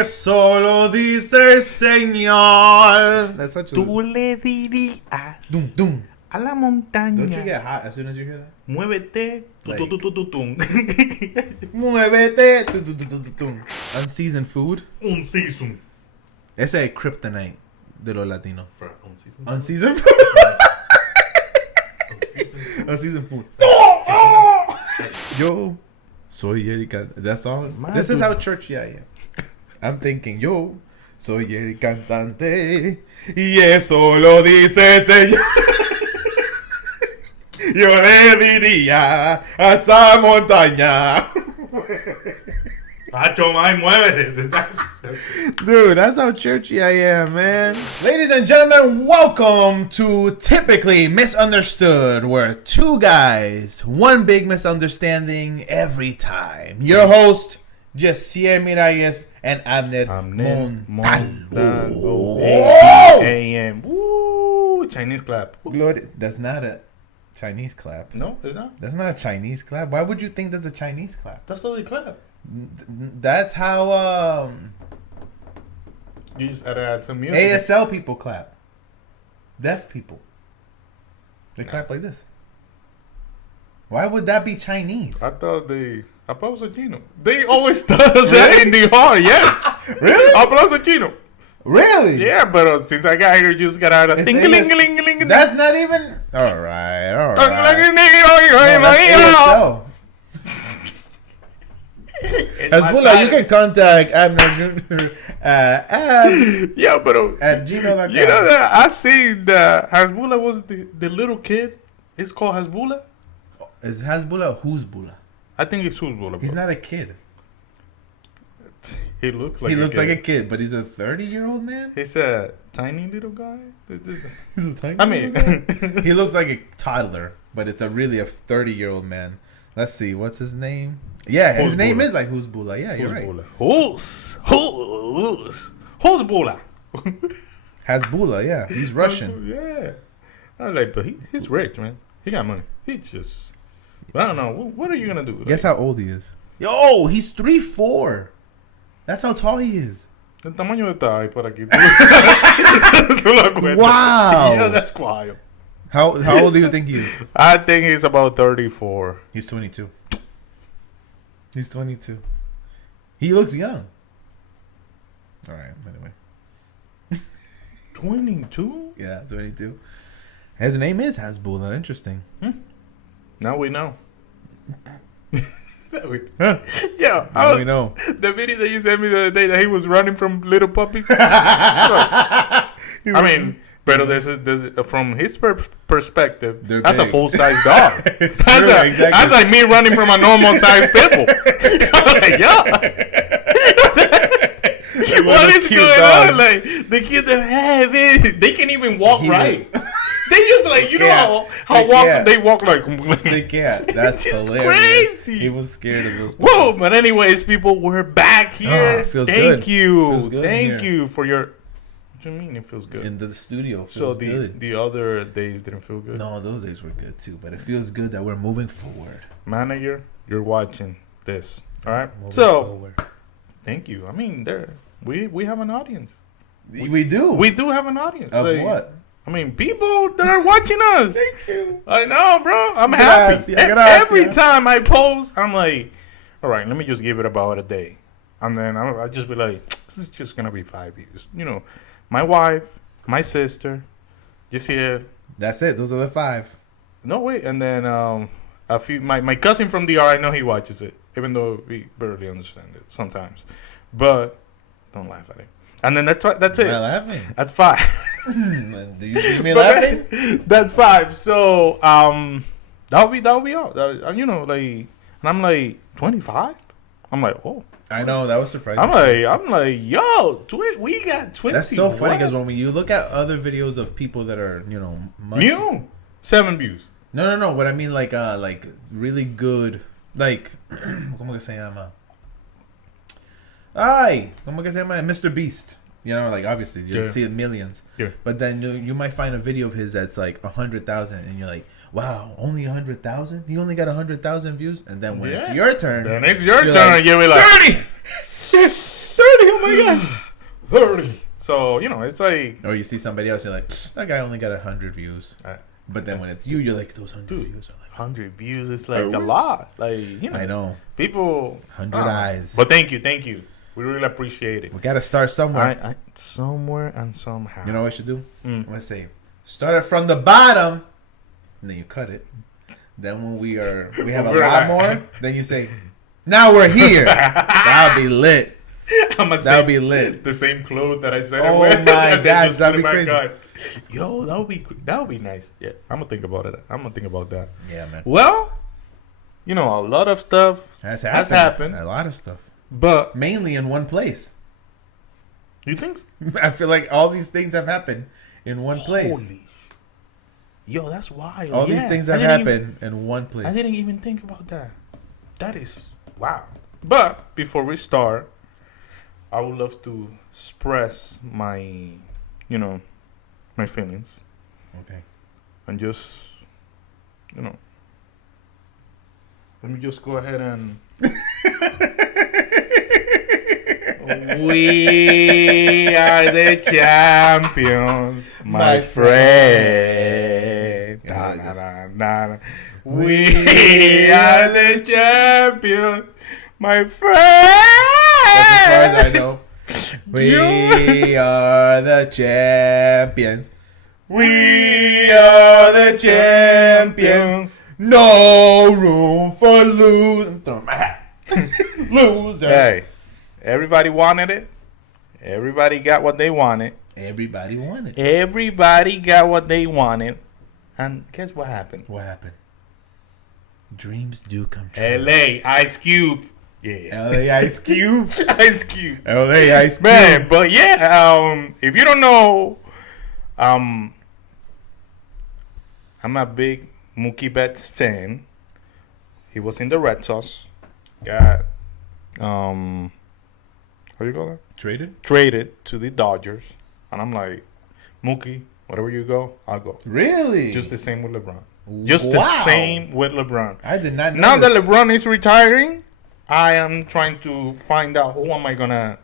eso lo dice el Señor. That's such a... Tú le dirías Dum, dum. a la montaña. Don't you get hot as soon as you hear that? Muévete. Like- Tum. Muévete. Tum. Unseasoned food. Un season. Ese es el kryptonite de los latinos. For unseasoned. Unseasoned food. Unseasoned food. Yo, soy el cantante. That song. Man, This is dude. how churchy I am. I'm thinking, yo, soy el cantante. Y eso lo dice el Señor. Yo le diría a esa montaña. Pacho, man, muévete. Dude, that's how churchy I am, man. Ladies and gentlemen, welcome to Typically Misunderstood, where two guys, one big misunderstanding every time. Your host, Jehziel Miralles and Abner Montalvo. A.M. Woo! Chinese clap. Glory, that's not a Chinese clap. No, it's not. That's not a Chinese clap. Why would you think that's a Chinese clap? That's how they clap. That's how You just add some music. ASL people clap. Deaf people. They clap like this. Why would that be Chinese? I thought Aplauso chino. They always does that in the heart, yes. Really? Aplauso chino. Really? Yeah, but since I got here, you just got out of It's ting-a-ling-a-ling-a-ling. That's not even... Alright. No, that's ASL. ASL. Hezbollah, you can contact Abner Jr. Yeah, but at gmail.com. you know that I see that Hezbollah was the little kid. It's called Hezbollah. Is Hezbollah or Huzbollah? I think it's Hezbollah. He's not a kid. He looks like He looks like a kid, but he's a 30-year-old man? He's a tiny little guy. It's just, He's a tiny I mean, He looks like a toddler, but it's really a 30-year-old man. Let's see, what's his name? Yeah, his name is like Huzbollah. Yeah, you're right. Hezbollah. Hezbollah, yeah. He's Russian. Yeah. I was like, but he's rich, man. He got money. He just, I don't know. What are you going to do? Guess how old he is. Yo, he's 3'4". That's how tall he is. El tamaño de esta ahí por aquí. Tú lo cuentas. Wow. Yeah, that's wild. How old do you think he is? I think he's about 34. He's 22. He's 22. He looks young. All right, anyway. 22? Yeah, 22. His name is Hezbollah. Interesting. Now we know. Yeah, Now we know. The video that you sent me the other day that he was running from little puppies. I mean, pero from his perspective, They're that's big. a full-size dog. It's That's, true, exactly. that's like me running from a normal-sized pitbull. What is going on? Like the kids that they can't even walk right. They just like they walk like They can't. That's it's hilarious. crazy. He was scared of those. Whoa! But anyways, people, we're back here. It feels Thank good. you, Feels good thank here. you for your. What do you mean it feels good? In the studio. Feels So good. the other days didn't feel good. No, those days were good too, but it feels good that we're moving forward. Manager, you're watching this, all right? Moving So forward. thank you. I mean, we have an audience. We do. We do have an audience. Of Like, what? I mean, people that are watching us. Thank you. I know, bro. I'm happy. Gracias, gracias. Every time I post, I'm like, all right, let me just give it about a day. And then I'll just be like, this is just going to be 5 views. You know, my wife, my sister, Jehziel. That's it. Those are the 5. No, wait. And then a few, my cousin from DR, I know he watches it, even though we barely understand it sometimes. But don't laugh at it. And then that's it. Am I laughing? That's 5. Do you see me laughing? That's 5. So that'll be all. You know, like, and I'm like 25. I'm like, oh. I know, that was surprising. I'm like, yo, we got 20. That's so funny because when you look at other videos of people that are, much, new 7 views. No. What I mean, like really good, like, ¿cómo que se llama? ¿Cómo que se llama? Mr. Beast. You know, like obviously you see it millions. Yeah. But then you might find a video of his that's like 100,000, and you're like, wow, only 100,000? He only got 100,000 views, and then when it's your turn, then it's your turn. Like, you'll be like 30. Yes, 30. Oh my gosh. 30. So, it's like... Or you see somebody else, you're like, that guy only got 100 views. But then when it's you, you're like, those 100 views are like... 100 views is like a lot. Like, I know. People... 100 eyes. But thank you. We really appreciate it. We got to start somewhere. Somewhere and somehow. You know what I should do? Let's say, start it from the bottom, and then you cut it. Then when we have a lot more, then you say, now we're here. That'll be lit. That'll be lit. The same clothes that I said. Oh my gosh, that'd be crazy. Yo, that would be nice. Yeah, I'm gonna think about it. I'm gonna think about that. Yeah, man. Well, a lot of stuff has happened. A lot of stuff, but mainly in one place. You think? I feel like all these things have happened in one place. Holy. Yo, that's wild. All these things have happened in one place. I didn't even think about that. That is wow. But before we start, I would love to express my, my feelings. Okay. And just, let me just go ahead and. We are the champions, my friend. We are the champions, my friend. That's as far as I know. We are the champions. We are the champions. No room for lose. I'm throwing my hat. Loser. Hey, everybody wanted it. Everybody got what they wanted. Everybody wanted it. Everybody got what they wanted. And guess what happened? What happened? Dreams do come true. L.A. Ice Cube. Yeah. L.A. Ice Cube. Ice Cube. L.A. Ice Cube. Man, but yeah, if you don't know, I'm a big Mookie Betts fan. He was in the Red Sox. Got, how do you call that? Traded to the Dodgers. And I'm like, Mookie, wherever you go, I'll go. Really? Just the same with LeBron. Just the same with LeBron. I did not know Now that LeBron is retiring, I am trying to find out who am I gonna,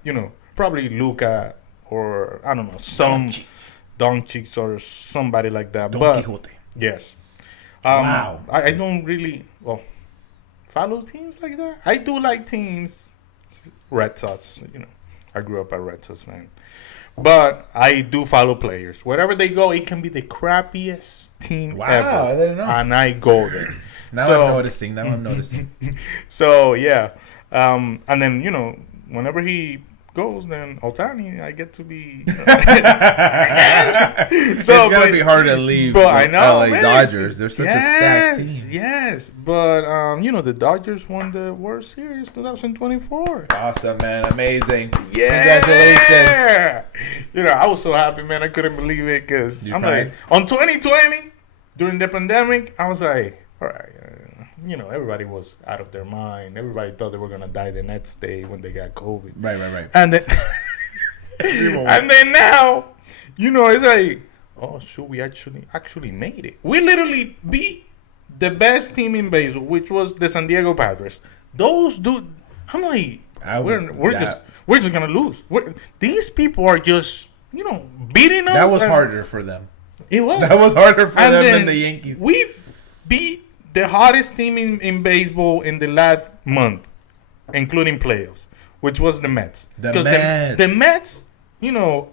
probably Luka or I don't know, some Doncic or somebody like that. Don but Quixote. Yes. Wow. I don't really follow teams like that. I do like teams. Red Sox, I grew up a Red Sox fan. But I do follow players. Wherever they go, it can be the crappiest team ever. I didn't know. And I go there. Now I'm noticing. So, yeah. And then, whenever he goes, then Otani, I get to be... It's going to be hard to leave but I know, LA Dodgers. They're such a stacked team. Yes, but, the Dodgers won the World Series 2024. Awesome, man. Amazing. Yeah. Congratulations. I was so happy, man. I couldn't believe it because I'm like, on 2020, during the pandemic, I was like, all right, everybody was out of their mind. Everybody thought they were going to die the next day when they got COVID. Right. And then, and then now, it's like, oh, shoot, we actually made it. We literally beat the best team in baseball, which was the San Diego Padres. Those dude, I'm like, we're just gonna lose. These people are just, beating us. That was harder for them. It was. That was harder for them than the Yankees. We beat the hottest team in baseball in the last month, including playoffs, which was the Mets. The Mets,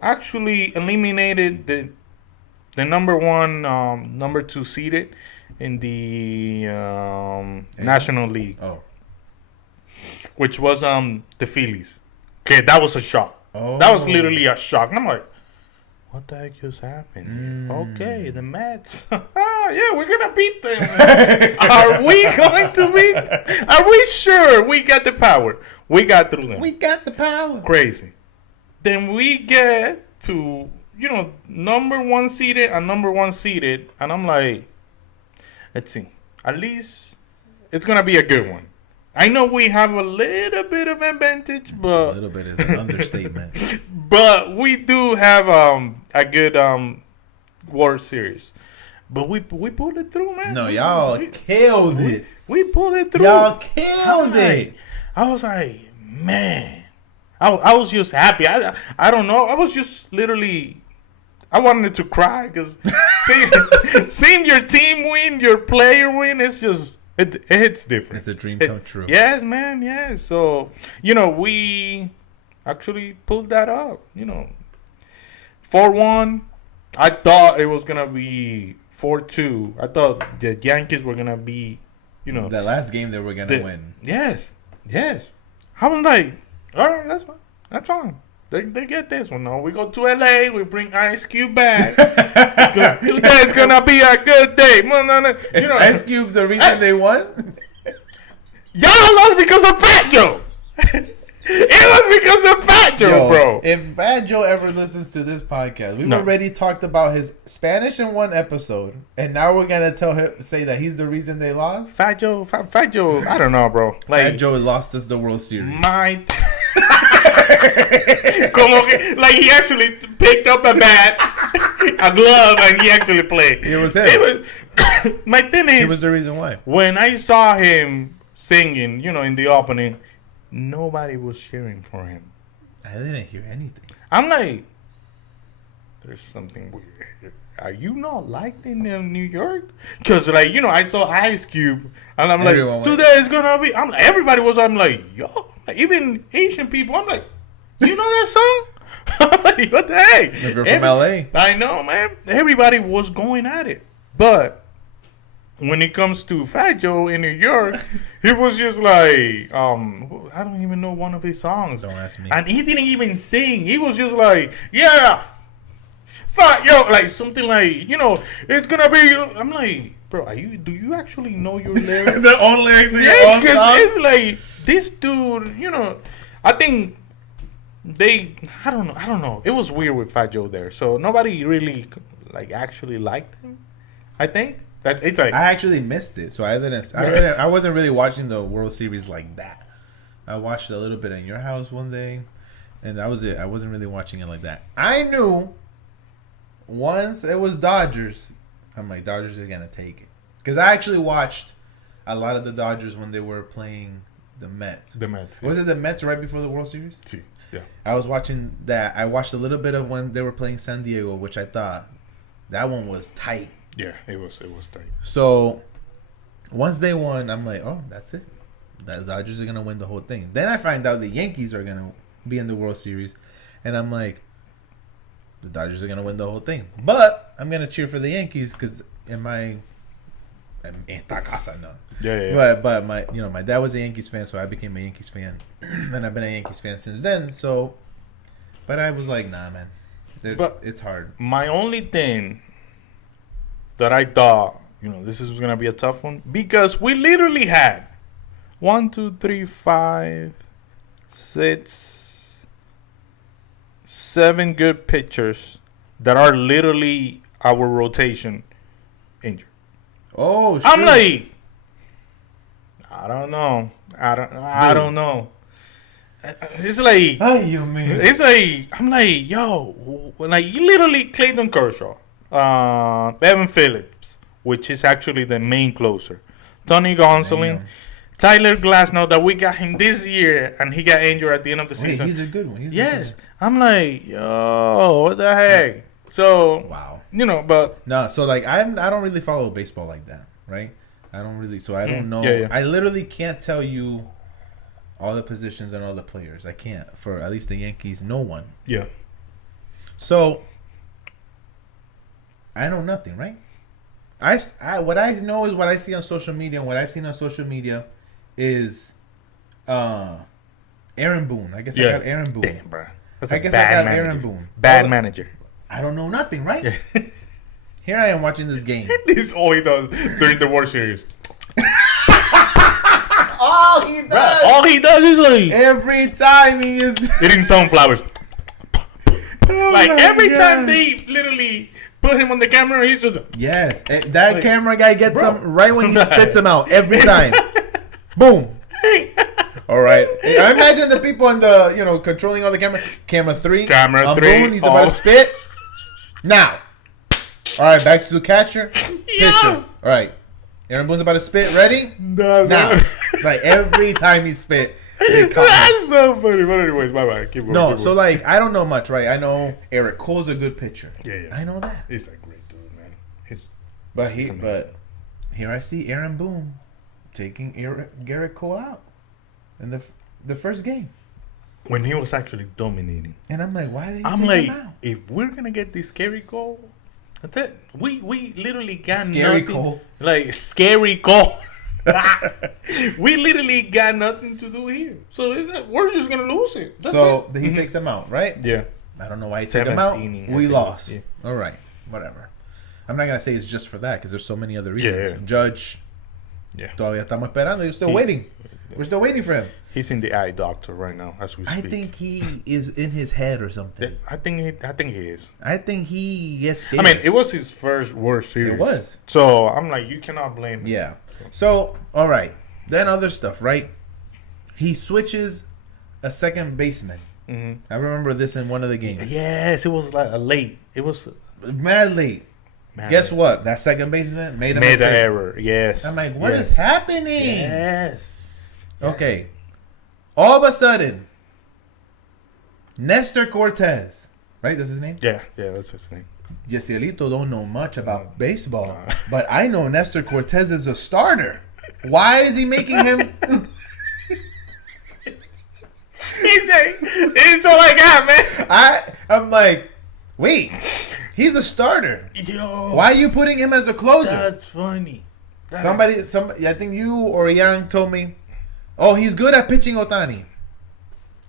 actually eliminated the number one, number two seeded in the National League. Oh. Which was the Phillies. Okay, that was a shock. Oh. That was literally a shock. And I'm like, what the heck just happened? Okay, the Mets. Yeah, we're going to beat them. Are we going to beat them? Are we sure we got the power? We got through them. We got the power. Crazy. Then we get to, number one seeded. And I'm like, let's see. At least it's going to be a good one. I know we have a little bit of advantage, but... A little bit is an understatement. But we do have a good World Series. But we pulled it through, man. No, y'all killed it. We pulled it through. Y'all killed it. I was like, man. I was just happy. I don't know. I was just literally. I wanted to cry because seeing your team win, your player win, it's just it hits different. It's a dream come true. Yes, man. Yes. So we actually pulled that up. 4-1. I thought it was gonna be 4-2. I thought the Yankees were gonna be, the last game they were gonna win. Yes. I was like, all right, that's fine. They get this one. No, we go to LA. We bring Ice Cube back. Today's gonna be a good day. No. Is Ice Cube the reason they won? Y'all lost because of Fat Joe. It was because of Fat Joe, bro. If Fat Joe ever listens to this podcast, we've already talked about his Spanish in one episode, and now we're gonna say that he's the reason they lost. Fat Joe. I don't know, bro. Fat Joe lost us the World Series. Like he actually picked up a bat, a glove, and he actually played. It was him. My thing is, he was the reason why. When I saw him singing, in the opening, nobody was cheering for him. I didn't hear anything. I'm like, there's something weird here. Are you not liked in New York? Because I saw Ice Cube, and I'm like, today is gonna be. Everybody was. I'm like, yo. Even Asian people, I'm like, you know that song? I'm like, what the heck? If you're from LA. I know, man. Everybody was going at it. But when it comes to Fat Joe in New York, he was just like, I don't even know one of his songs. Don't ask me. And he didn't even sing. He was just like, yeah, Fat Joe. Like something like, it's going to be. I'm like, bro, do you actually know your lyrics? The own lyrics. Yeah, because it's like, this dude, I think I don't know. It was weird with Fat Joe there. So nobody really actually liked him. I think it's like I actually missed it. So I wasn't really watching the World Series like that. I watched a little bit in your house one day, and that was it. I wasn't really watching it like that. I knew once it was Dodgers, I'm like, Dodgers are gonna take it, because I actually watched a lot of the Dodgers when they were playing the Mets. Yeah. Was it the Mets right before the World Series? Yeah. I was watching that. I watched a little bit of when they were playing San Diego, which I thought that one was tight. Yeah, it was tight. So once they won, I'm like, oh, that's it. The Dodgers are gonna win the whole thing. Then I find out the Yankees are gonna be in the World Series, and I'm like, the Dodgers are gonna win the whole thing. But I'm gonna cheer for the Yankees because in esta casa, no. Yeah. But my dad was a Yankees fan, so I became a Yankees fan, and I've been a Yankees fan since then. So, but I was like, nah, man, it's hard. My only thing that I thought, this is gonna be a tough one, because we literally had 1, 2, 3, 5, 6, 7 good pitchers that are literally our rotation injured. Oh, shit. I'm like, I don't know. I don't know. It's like, how you mean? It's like, I'm like, yo, literally Clayton Kershaw, Evan Phillips, which is actually the main closer, Tony Gonsolin, Tyler Glasnow, that we got him this year, and he got injured at the end of the season. He's a good one. Yes. I'm like, yo, what the heck? So, wow. But no, so I don't really follow baseball like that, right? I don't really, so I don't know. Yeah. I literally can't tell you all the positions and all the players. I can't, for at least the Yankees, no one. Yeah. So I know nothing, right? I what I know is what I see on social media, and what I've seen on social media is Aaron Boone. I guess I got Aaron Boone. Damn, bro. I guess I got Aaron Boone. Bad manager. I don't know nothing, right? Yeah. Here I am watching this game. This is all he does during the World Series. All he does. Right. All he does is like every time he is eating sunflowers. Every time they literally put him on the camera, he's just that camera guy gets them right when he spits them out every time. Boom. All right. I imagine the people on the controlling all the camera. Camera 3. Boone, he's about to spit. Now. All right, back to the catcher. Pitcher. All right. Aaron Boone's about to spit. Ready? No. Now. Every time he spit. That's so funny. But anyways, bye. Keep going. No, keep so going. like I don't know much, right? I know Eric Cole's a good pitcher. Yeah. I know that. He's a great dude, man. He's amazing. But here I see Aaron Boone taking Garrett Cole out in the first game. When he was actually dominating. And I'm like, why are they I'm taking like, him out? if we're gonna get this scary goal, that's it. We literally got Scary nothing. Cole. Like scary goal. We literally got nothing to do here. So we're just gonna lose it. That's So it. he takes him out, right? Yeah. I don't know why he took him out. 17, We I think. lost. Yeah. All right, whatever. I'm not gonna say it's just for that because there's so many other reasons. Yeah. Judge. Yeah. Todavía estamos esperando. You're still waiting. We're still waiting for him. He's in the eye doctor right now as we speak. I think he is in his head or something. I think he is. I think he gets scared. I mean, it was his first World Series. It was. So I'm like, you cannot blame him. Yeah. So, all right. Then other stuff, right? He switches a second baseman. Mm-hmm. I remember this in one of the games. Yes, it was like a late. It was Mad late. Guess what? That second baseman made a mistake. an error. Yes. I'm like, what is happening? Yes. Okay. All of a sudden, Nestor Cortez, right? That's his name? Yeah, that's his name. Jehzielito don't know much about baseball, but I know Nestor Cortez is a starter. Why is he making him? It's all I got, man. I'm like, wait, he's a starter. Yo, Why are you putting him as a closer? that's funny. Somebody, I think you or Yang told me, oh, he's good at pitching Otani.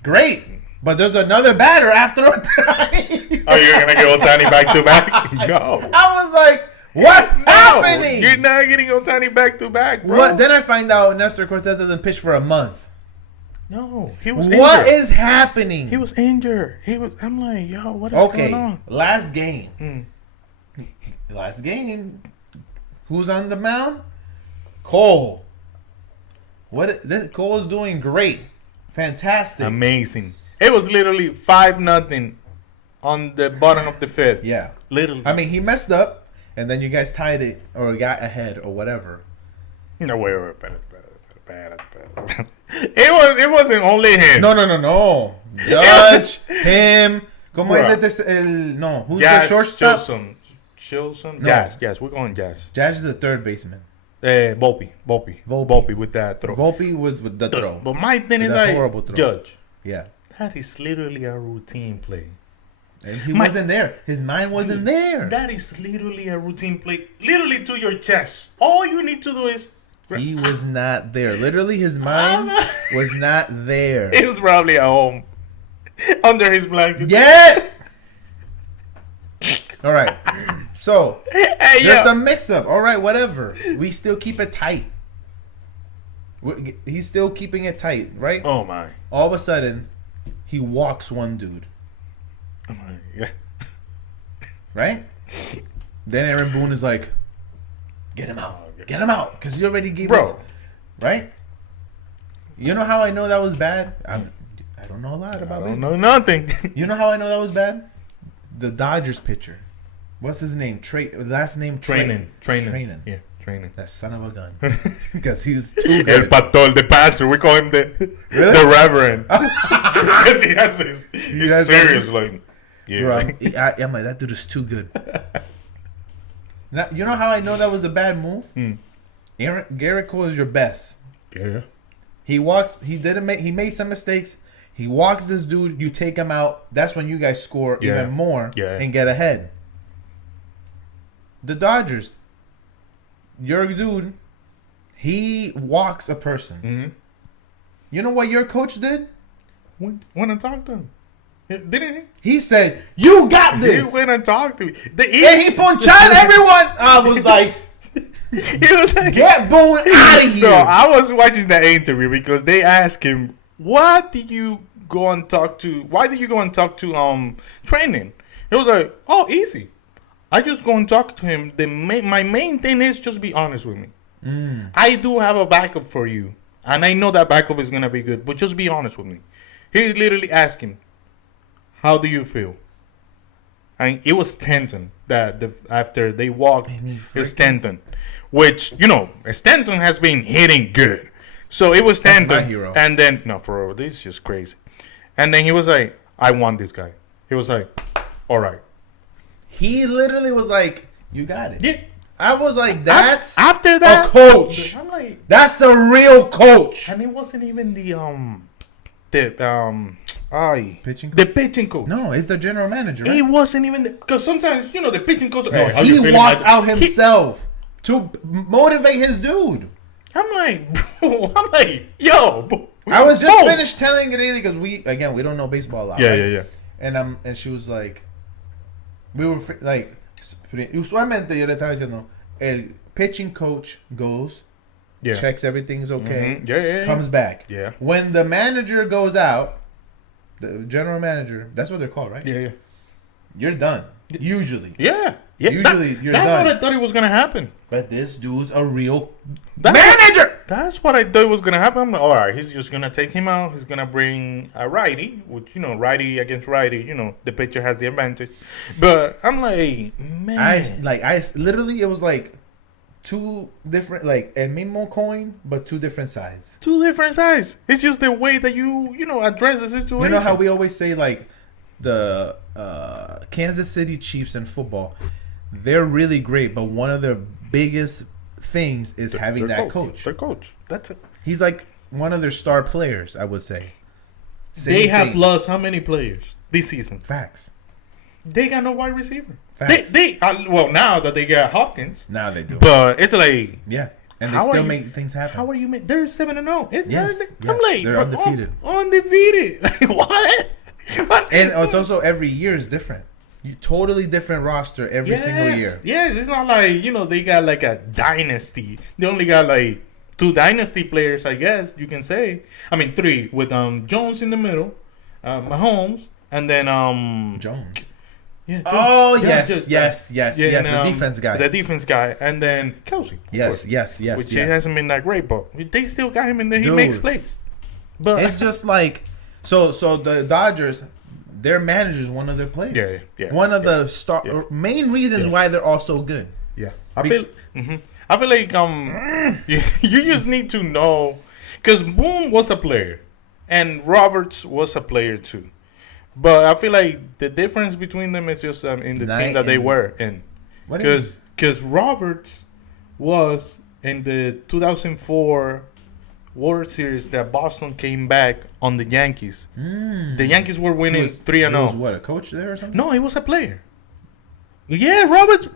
Great, but there's another batter after Otani. Are you gonna get Otani back to back? No. I was like, what's happening? You're not getting Otani back to back, bro. What? Then I find out Nestor Cortez hasn't pitched for a month. No, he was What injured. is happening? He was injured. I'm like, yo, what is going on? Last game. Last game. Who's on the mound? Cole. Cole's doing great. Fantastic. Amazing. It was literally 5-0 on the bottom of the fifth. Yeah. Literally. I mean, he messed up, and then you guys tied it or got ahead or whatever. No, wait. It wasn't only him. No. Judge, him. ¿Cómo es no, who's Jazz, the shortstop? Chilson. No. Jazz. We're going Jazz. Jazz is the third baseman. Volpe with that throw. Volpe was with the throw. But my thing is That like, horrible throw. Judge, Yeah. that is literally a routine play. And he wasn't there. His mind wasn't there. That is literally a routine play. Literally to your chest. All you need to do is... He was not there. Literally, his mind was not there. He was probably at home. Under his blanket. Yes! All right. So, Hey, there's yo. some mix-up. All right, whatever. We still keep it tight. He's still keeping it tight, right? Oh, my. All of a sudden, he walks one dude, Oh, my. Yeah. right? Then Aaron Boone is like, get him out. Get him out. Because he already gave us... Right? You know how I know that was bad? I don't know a lot about it. I don't know nothing. You know how I know that was bad? The Dodgers pitcher. What's his name? Last name? Training. Yeah, training. that son of a gun. Because he's too El good. pastor, the pastor. We call him the reverend. Because he has this. He's guys serious, like. Yeah. Bro, I'm like, that dude is too good. Now, you know how I know that was a bad move? Garrett Cole is your best. Yeah. He made some mistakes. He walks this dude, you take him out. That's when you guys score even more and get ahead. The Dodgers, your dude, he walks a person. Mm-hmm. You know what your coach did? Went and talked to him. Didn't He said, "You got he? this." He went and talked to me. And he punchad everyone. I was like, He was like, "Get Boone out of here." No, I was watching that interview because they asked him, why did you go and talk to training? He was like, oh, easy. I just go and talk to him. My main thing is just be honest with me. I do have a backup for you. And I know that backup is going to be good. But just be honest with me. He literally asked him, how do you feel? And it was Stanton that after they walked, it was Stanton. Which, Stanton has been hitting good. So it was That's tandem. my hero. And then, no, for real, this is just crazy. And then he was like, I want this guy. He was like, all right. He literally was like, you got it. Yeah. I was like, that's after that a coach. I'm like, that's a real coach. and it wasn't even the pitching coach. No, it's the general manager. Right? It wasn't even because sometimes the pitching coach. No, he walked out himself to motivate his dude. I'm like, bro. I'm like, yo. Bro. I was just finished telling Grady because we don't know baseball a lot. Yeah, right? yeah. And she was like, we were like, usualmente yo le estaba diciendo, el pitching coach goes, checks everything's okay, comes back. Yeah. When the manager goes out, the general manager, that's what they're called, right? Yeah. You're done. Usually. Yeah. Usually you're that's done. What I thought it was gonna happen. But this dude's a real manager. That's what I thought was gonna happen. I'm like, all right, he's just gonna take him out. He's gonna bring a righty, which righty against righty. The pitcher has the advantage. But I'm like, man, I literally it was like two different, like el mismo coin, but two different sides. Two different sides. It's just the way that you address the situation. You know how we always say like the Kansas City Chiefs in football, they're really great, but one of their biggest things is having that coach. Their coach. That's it. He's like one of their star players, I would say. They have lost how many players this season? Facts. They got no wide receiver. Facts. They well, now that they got Hopkins. Now they do. But it's like, yeah. And they still make things happen. How are you? They're 7-0. Yes. I'm like, they're undefeated. Undefeated. Like what? And it's also every year is different. Totally different roster every single year. Yes, it's not like they got like a dynasty. They only got like 2 dynasty players, I guess you can say. I mean 3 with Jones in the middle, Mahomes, and then Jones. Yeah. Oh yes. The defense guy. The defense guy, and then Kelsey. Yes. Which he hasn't been that great, but they still got him in there. He makes plays. But it's just like so the Dodgers. Their manager is one of their players. Yeah. One of the main reasons why they're all so good. Yeah. I feel like you just need to know because Boone was a player and Roberts was a player too. But I feel like the difference between them is just in the team that they were in. Because Roberts was in the 2004 World Series that Boston came back on the Yankees. The Yankees were winning 3-0. He was what, a coach there or something? No, he was a player. Yeah, Roberts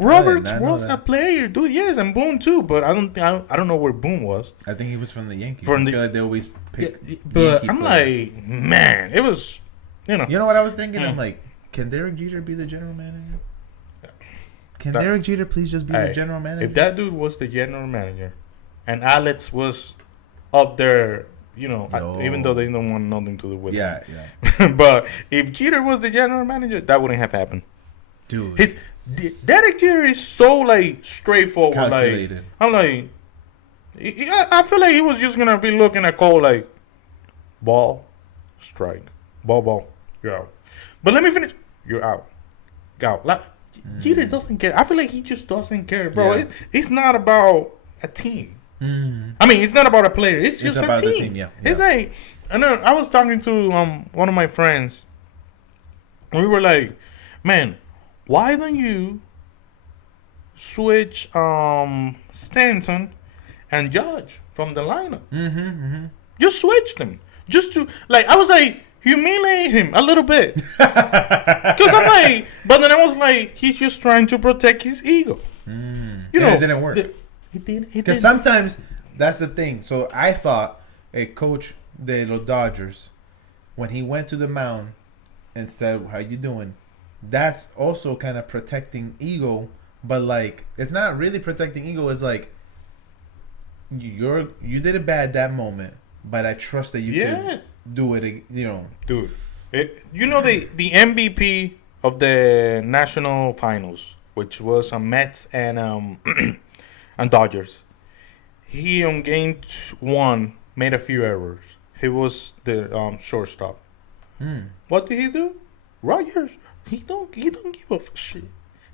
was a player, dude. Yes, and Boone too. But I don't know where Boone was. I think he was from the Yankees. I feel like they always pick. But I'm players. Like, man, it was, You know what I was thinking? I'm like, can Derek Jeter be the general manager? Can Derek Jeter please just be the general manager? If that dude was the general manager, and Alex was up there, even though they don't want nothing to do with him. Yeah. But if Jeter was the general manager, that wouldn't have happened. Dude. Derek Jeter is so, like, straightforward. Calculated. Like, I'm like, I feel like he was just going to be looking at Cole like, ball, strike, ball, you're out. But let me finish. You're out. Go. Like, Jeter doesn't care. I feel like he just doesn't care, bro. Yeah. It's not about a team. I mean, it's not about a player. It's just about a team. The team. Yeah. It's like, I was talking to one of my friends, and we were like, man, why don't you switch Stanton and Judge from the lineup? Just switch them. Just to, like, I was like, humiliate him a little bit. Because I'm like, but then I was like, he's just trying to protect his ego. It didn't work. It did. Because sometimes that's the thing. So I thought a coach de los Dodgers, when he went to the mound and said, "How you doing?" That's also kind of protecting ego, but like it's not really protecting ego. It's like you did it bad that moment, but I trust that you can do it. Dude. The MVP of the national finals, which was Mets and and Dodgers. He on game 1 made a few errors. He was the shortstop. What did he do? Rogers. He don't give a shit.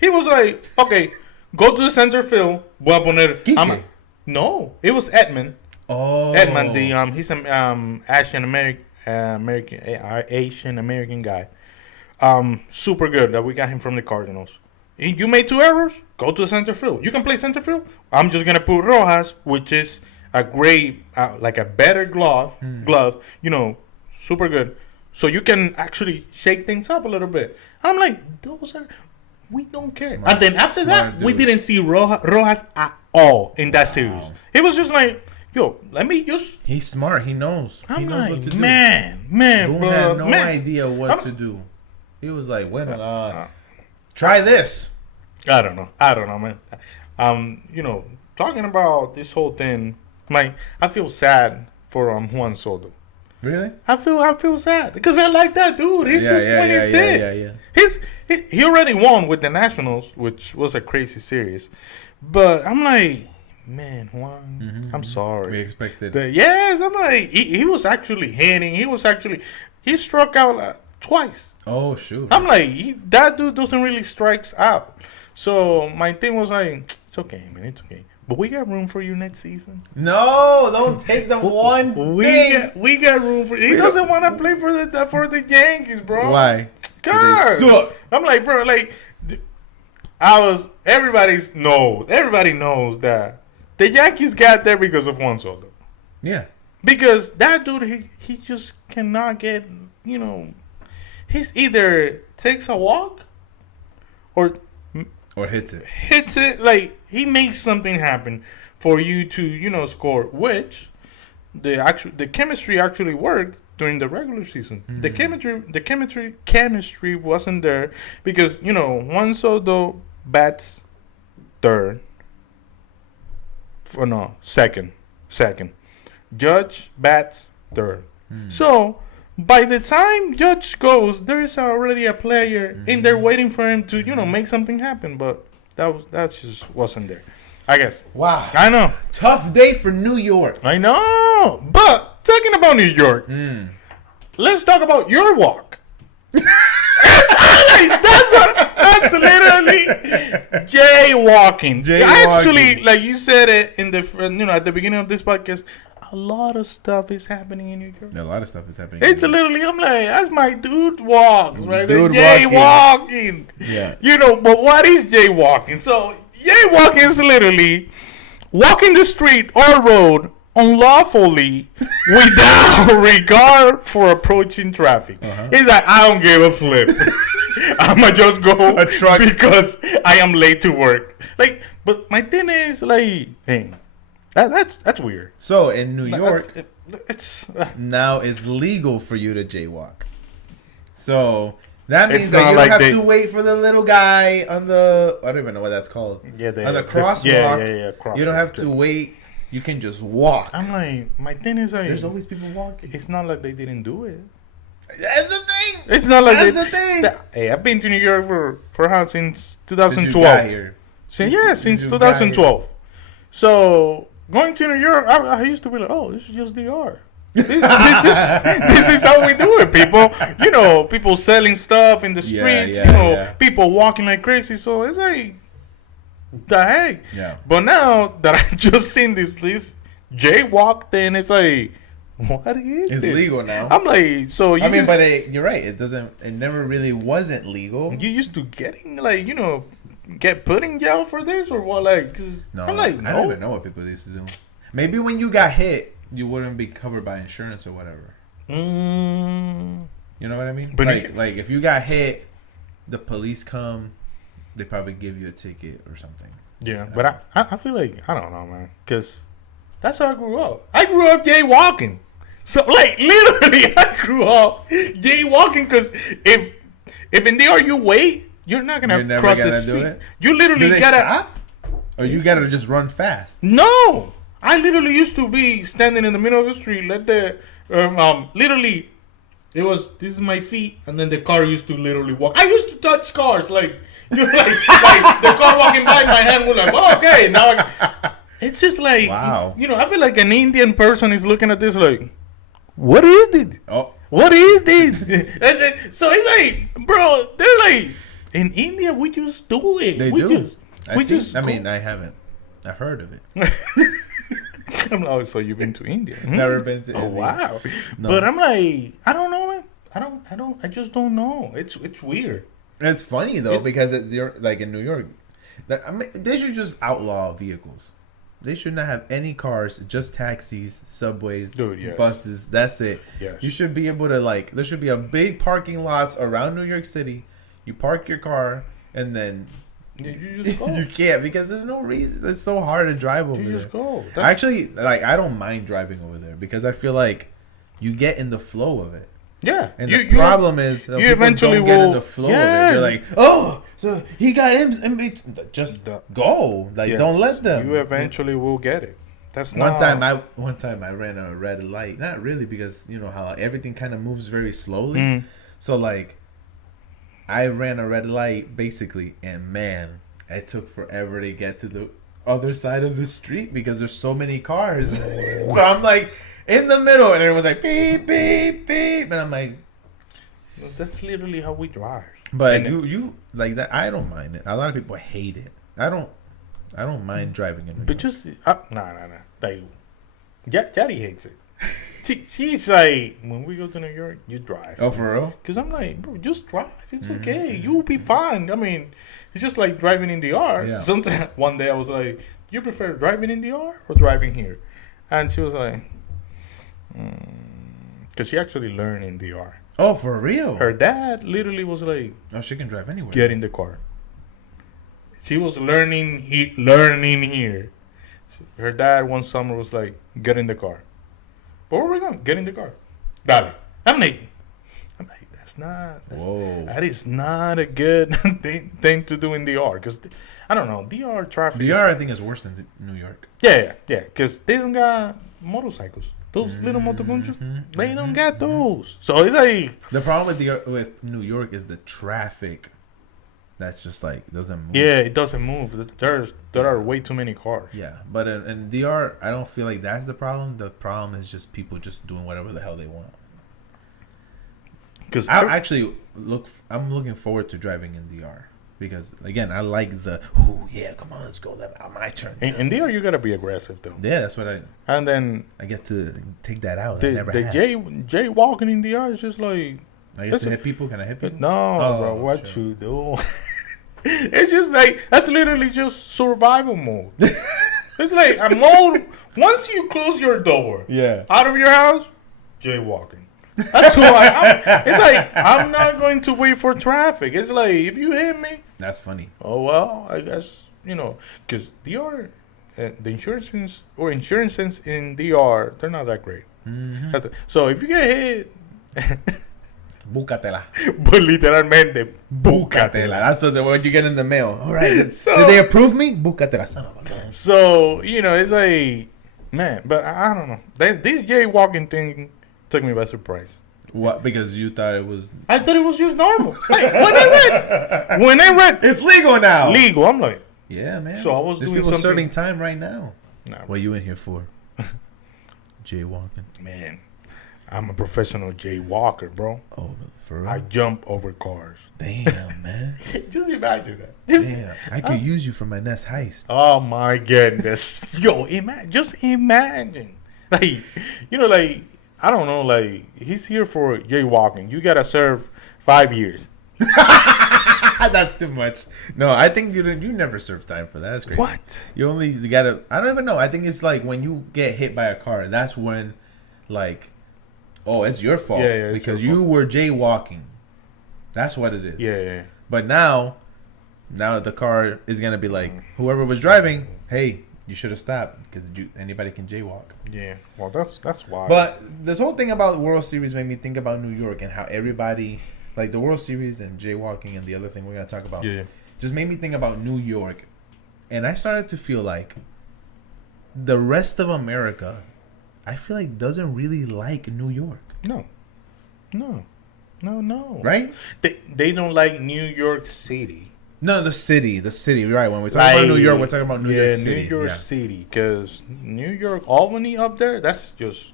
He was like, okay, go to the center field. Voy a poner. Kike. No, it was Edman. Edmund, he's an Asian American guy. Super good that we got him from the Cardinals. You made 2 errors, go to center field. You can play center field. I'm just gonna put Rojas, which is a great, like a better glove. You know, super good. So you can actually shake things up a little bit. I'm like, we don't care. And then after that, we didn't see Rojas at all in that series. He was just like, yo, let me just. He's smart. He knows. I'm knows like, what to do. man, Boone bro, had no idea what to do. He was like, wait a minute, try this. I don't know, man. You know, talking about this whole thing, I feel sad for Juan Soto. Really? I feel sad because I like that dude. He's just 26. He already won with the Nationals, which was a crazy series. But I'm like, man, Juan, I'm sorry. We expected. Yes, I'm like, he was actually hitting. He struck out twice. Oh, shoot. I'm like, that dude doesn't really strike out. So my thing was like, it's okay, man, it's okay. But we got room for you next season. No, don't take the one thing. We got room for you. He doesn't want to play for the Yankees, bro. Why? God. I'm like, bro, like, everybody knows that the Yankees got there because of Juan Soto. Yeah. Because that dude, he just cannot get, you know, he's either takes a walk or hits it. Hits it. Like, he makes something happen for you to, you know, score, which the chemistry actually worked during the regular season. The chemistry wasn't there because, you know, Juan Soto bats third. Second. Judge bats third. So by the time Judge goes, there is already a player in there waiting for him to, you know, make something happen. But that just wasn't there, I guess. Wow. I know. Tough day for New York. I know. But talking about New York, let's talk about your walk. That's literally jaywalking. Actually, like you said it in at the beginning of this podcast, a lot of stuff is happening in New York. A lot of stuff is happening. It's literally, I'm like, that's my dude walks, right? Dude jaywalking. Yeah. You know, but what is jaywalking? So jaywalking is literally walking the street or road unlawfully without regard for approaching traffic. It's like, I don't give a flip. I'ma just go a truck because I am late to work. Like, but my thing is like, dang, that's weird. So in New York, it's now it's legal for you to jaywalk. So that means that you don't have to wait for the little guy on the, I don't even know what that's called. Yeah, on the crosswalk. Crosswalk. You don't have to wait. You can just walk. I'm like, my thing is like, there's always people walking. It's not like they didn't do it. That's the thing. It's not like that's the thing. Hey, I've been to New York for how since 2012. Since you got here. Since 2012. So going to New York, I used to be like, oh, this is just DR. This is how we do it, people. You know, people selling stuff in the streets. People walking like crazy. So it's like, the heck? Yeah. But now that I just seen this jaywalk thing, it's like, what is it's this? legal now. I'm like, so you you're right. It never really wasn't legal. You used to getting like, you know, get put in jail for this or what? Like, no, I'm like, no. I don't even know what people used to do. Maybe when you got hit, you wouldn't be covered by insurance or whatever. You know what I mean? But like if you got hit, the police come. They probably give you a ticket or something. Yeah, but I feel like, I don't know, man. Because that's how I grew up. I grew up jaywalking. So, like, literally, I grew up jaywalking because if in there you wait, you're not going to cross the street. You literally got to stop? Or you got to just run fast? No. I literally used to be standing in the middle of the street, let the, literally, this is my feet, and then the car used to literally walk. I used to touch cars, like, like the car walking by, my hand was like, oh, okay, now it's just like, wow. You know, I feel like an Indian person is looking at this like, what is it? Oh. What is this? So it's like, bro, they're like, in India, we just do it. They do. I mean, I haven't. I've heard of it. I'm like, oh, so you've been to India? Never been to Oh, India. wow. No. But I'm like, I don't know, man. I just don't know. It's weird. It's funny though because they're like in New York. I mean, they should just outlaw vehicles. They should not have any cars, just taxis, subways, Dude, yes. buses. That's it. Yes. You should be able to like. There should be a big parking lots around New York City. You park your car and then You just go. you can't because there's no reason. It's so hard to drive over You there. just go. Actually, like I don't mind driving over there because I feel like you get in the flow of it. Yeah. And the problem is that you people eventually don't get in will- the flow Yes. of it. You're like, oh, so he got him. Just go. Like, Yes. don't let them. You eventually will get it. That's One not. time I ran a red light. Not really because you know how everything kind of moves very slowly. So like, I ran a red light basically, and man, it took forever to get to the other side of the street because there's so many cars. So I'm like in the middle, and it was like beep beep beep, and I'm like, That's literally how we drive. but And you like that. I don't mind it. A lot of people hate it. I don't mind driving in New But York. just nah. Like, Daddy hates it. She's like, when we go to New York, you drive. Oh, for real? Because I'm like, bro, just drive. It's okay. You'll be fine. I mean, it's just like driving in the R. Yeah. Sometimes one day I was like, you prefer driving in the R or driving here? And she was like, because she actually learned in the R. Oh, for real? Her dad literally was like, Oh, she can drive anywhere. get in the car. She was learning here. Her dad one summer was like, get in the car. But where are we going? Get in the car. Dale. I'm like, that is not a good thing to do in DR. Because, I don't know, DR traffic. DR, I think, is worse than New York. Yeah. Because they don't got motorcycles. Those little motoconchos, they don't got those. So it's like... The problem with New York is the traffic. That's just like, doesn't move. Yeah, it doesn't move. There are way too many cars. Yeah, but in DR, I don't feel like that's the problem. The problem is just people just doing whatever the hell they want. Because I'm looking forward to driving in DR because again, I like the come on, let's go. My turn. in DR, you gotta be aggressive though. Yeah, that's what And then I get to take that out. the Jay walking in DR is just like, I get to hit people. Can I hit people? no, bro, what sure. You do? It's just like, that's literally just survival mode. It's like a mode. Once you close your door, out of your house, jaywalking. That's who I am. It's like, I'm not going to wait for traffic. It's like, if you hit me, That's funny. oh well, I guess, because DR, the insurances in DR, they're not that great. Mm-hmm. So if you get hit, Búscatela. but literalmente, Búscatela. That's what you get in the mail. All right. So- Did they approve me? Búscatela, son of a gun. So, it's like, man, but I don't know. This jaywalking thing took me by surprise. What? Because you thought it was... I thought it was just normal. Like, when I read It's legal now. legal, I'm like, Yeah, man. So I was There's doing people something- serving time right now. nah, What you in here for? Jaywalking. man, I'm a professional jaywalker, bro. Oh, for real? I jump over cars. Damn, man. Just imagine that. Damn. I could use you for my next heist. Oh my goodness. Yo, just imagine. Like, like, I don't know, like, he's here for jaywalking. You gotta serve 5 years. That's too much. No, I think you never serve time for that. That's crazy. What? You gotta... I don't even know. I think it's like when you get hit by a car, that's when, like... Oh, it's your fault. Yeah, because you were jaywalking. That's what it is. Yeah. But now the car is gonna be like, whoever was driving, hey, you should have stopped because anybody can jaywalk. Yeah. Well, that's why. But this whole thing about the World Series made me think about New York and how everybody, like the World Series and jaywalking and the other thing we're gonna talk about, just made me think about New York, and I started to feel like the rest of America, I feel like doesn't really like New York. No. Right? They don't like New York City. No, the city. Right? When we talk about New York, we're talking about New York City. New York City, because New York, Albany up there, that's just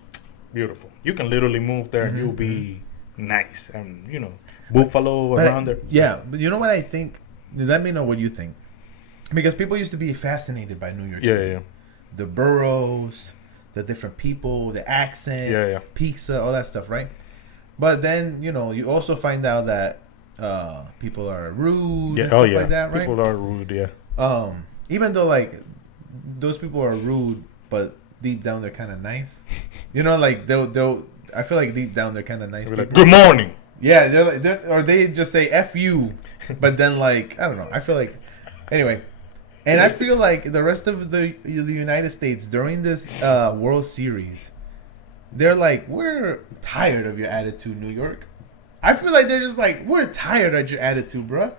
beautiful. You can literally move there and you'll be nice, and Buffalo around there. Yeah, but you know what I think? Let me know what you think, because people used to be fascinated by New York City. Yeah. The boroughs, the different people, the accent, Yeah. pizza, all that stuff, right? But then you also find out that people are rude and stuff like that, right? People are rude, yeah. Even though like those people are rude, but deep down they're kind of nice. Like they'll. I feel like deep down they're kind of nice people. Like, good morning. Yeah, or they just say "f you," but then like I don't know. I feel like anyway, and I feel like the rest of the United States during this World Series, they're like, we're tired of your attitude, New York. I feel like they're just like, we're tired of your attitude, bro.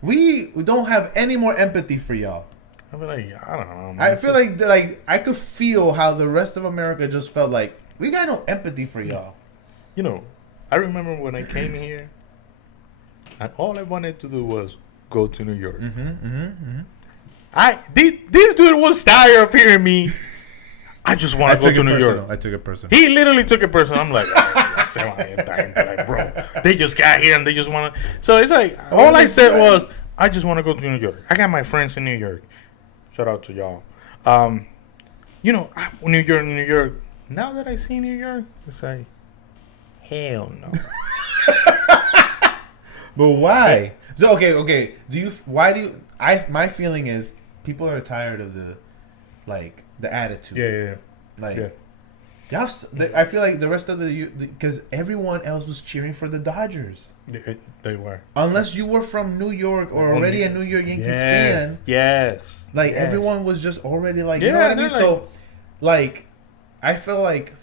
We don't have any more empathy for y'all. I feel like I don't know. Man. I feel like I could feel how the rest of America just felt like we got no empathy for y'all. I remember when I came here, and all I wanted to do was go to New York. This dude was tired of hearing me. I just want to go to New York. I took it personal. He literally took it personal. I'm like, bro, they just got here and they just want to. So it's like, all I said was, I just want to go to New York. I got my friends in New York. Shout out to y'all. New York. Now that I see New York, it's like, hell no. But why? So okay. My feeling is people are tired of the attitude. Yeah. I feel like the rest of because everyone else was cheering for the Dodgers. They were. Unless you were from New York or already a New York Yankees fan. Yes. Everyone was just already like, you know what I mean? So, I feel like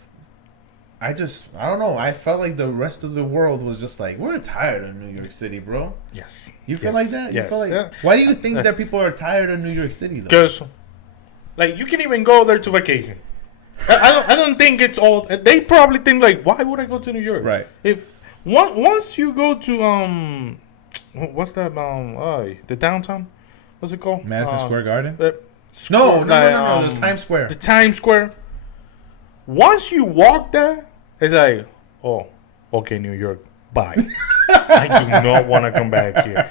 I don't know. I felt like the rest of the world was just like, we're tired of New York City, bro. Yes. You feel like that? Yes. You feel like why do you think that people are tired of New York City though? Because, you can even go there to vacation. I don't think it's all. They probably think like, why would I go to New York? Right. If once you go to what's that the downtown? What's it called? Madison Square Garden. No. The Times Square. The Times Square. Once you walk there, it's like, oh, okay, New York, bye. I do not want to come back here.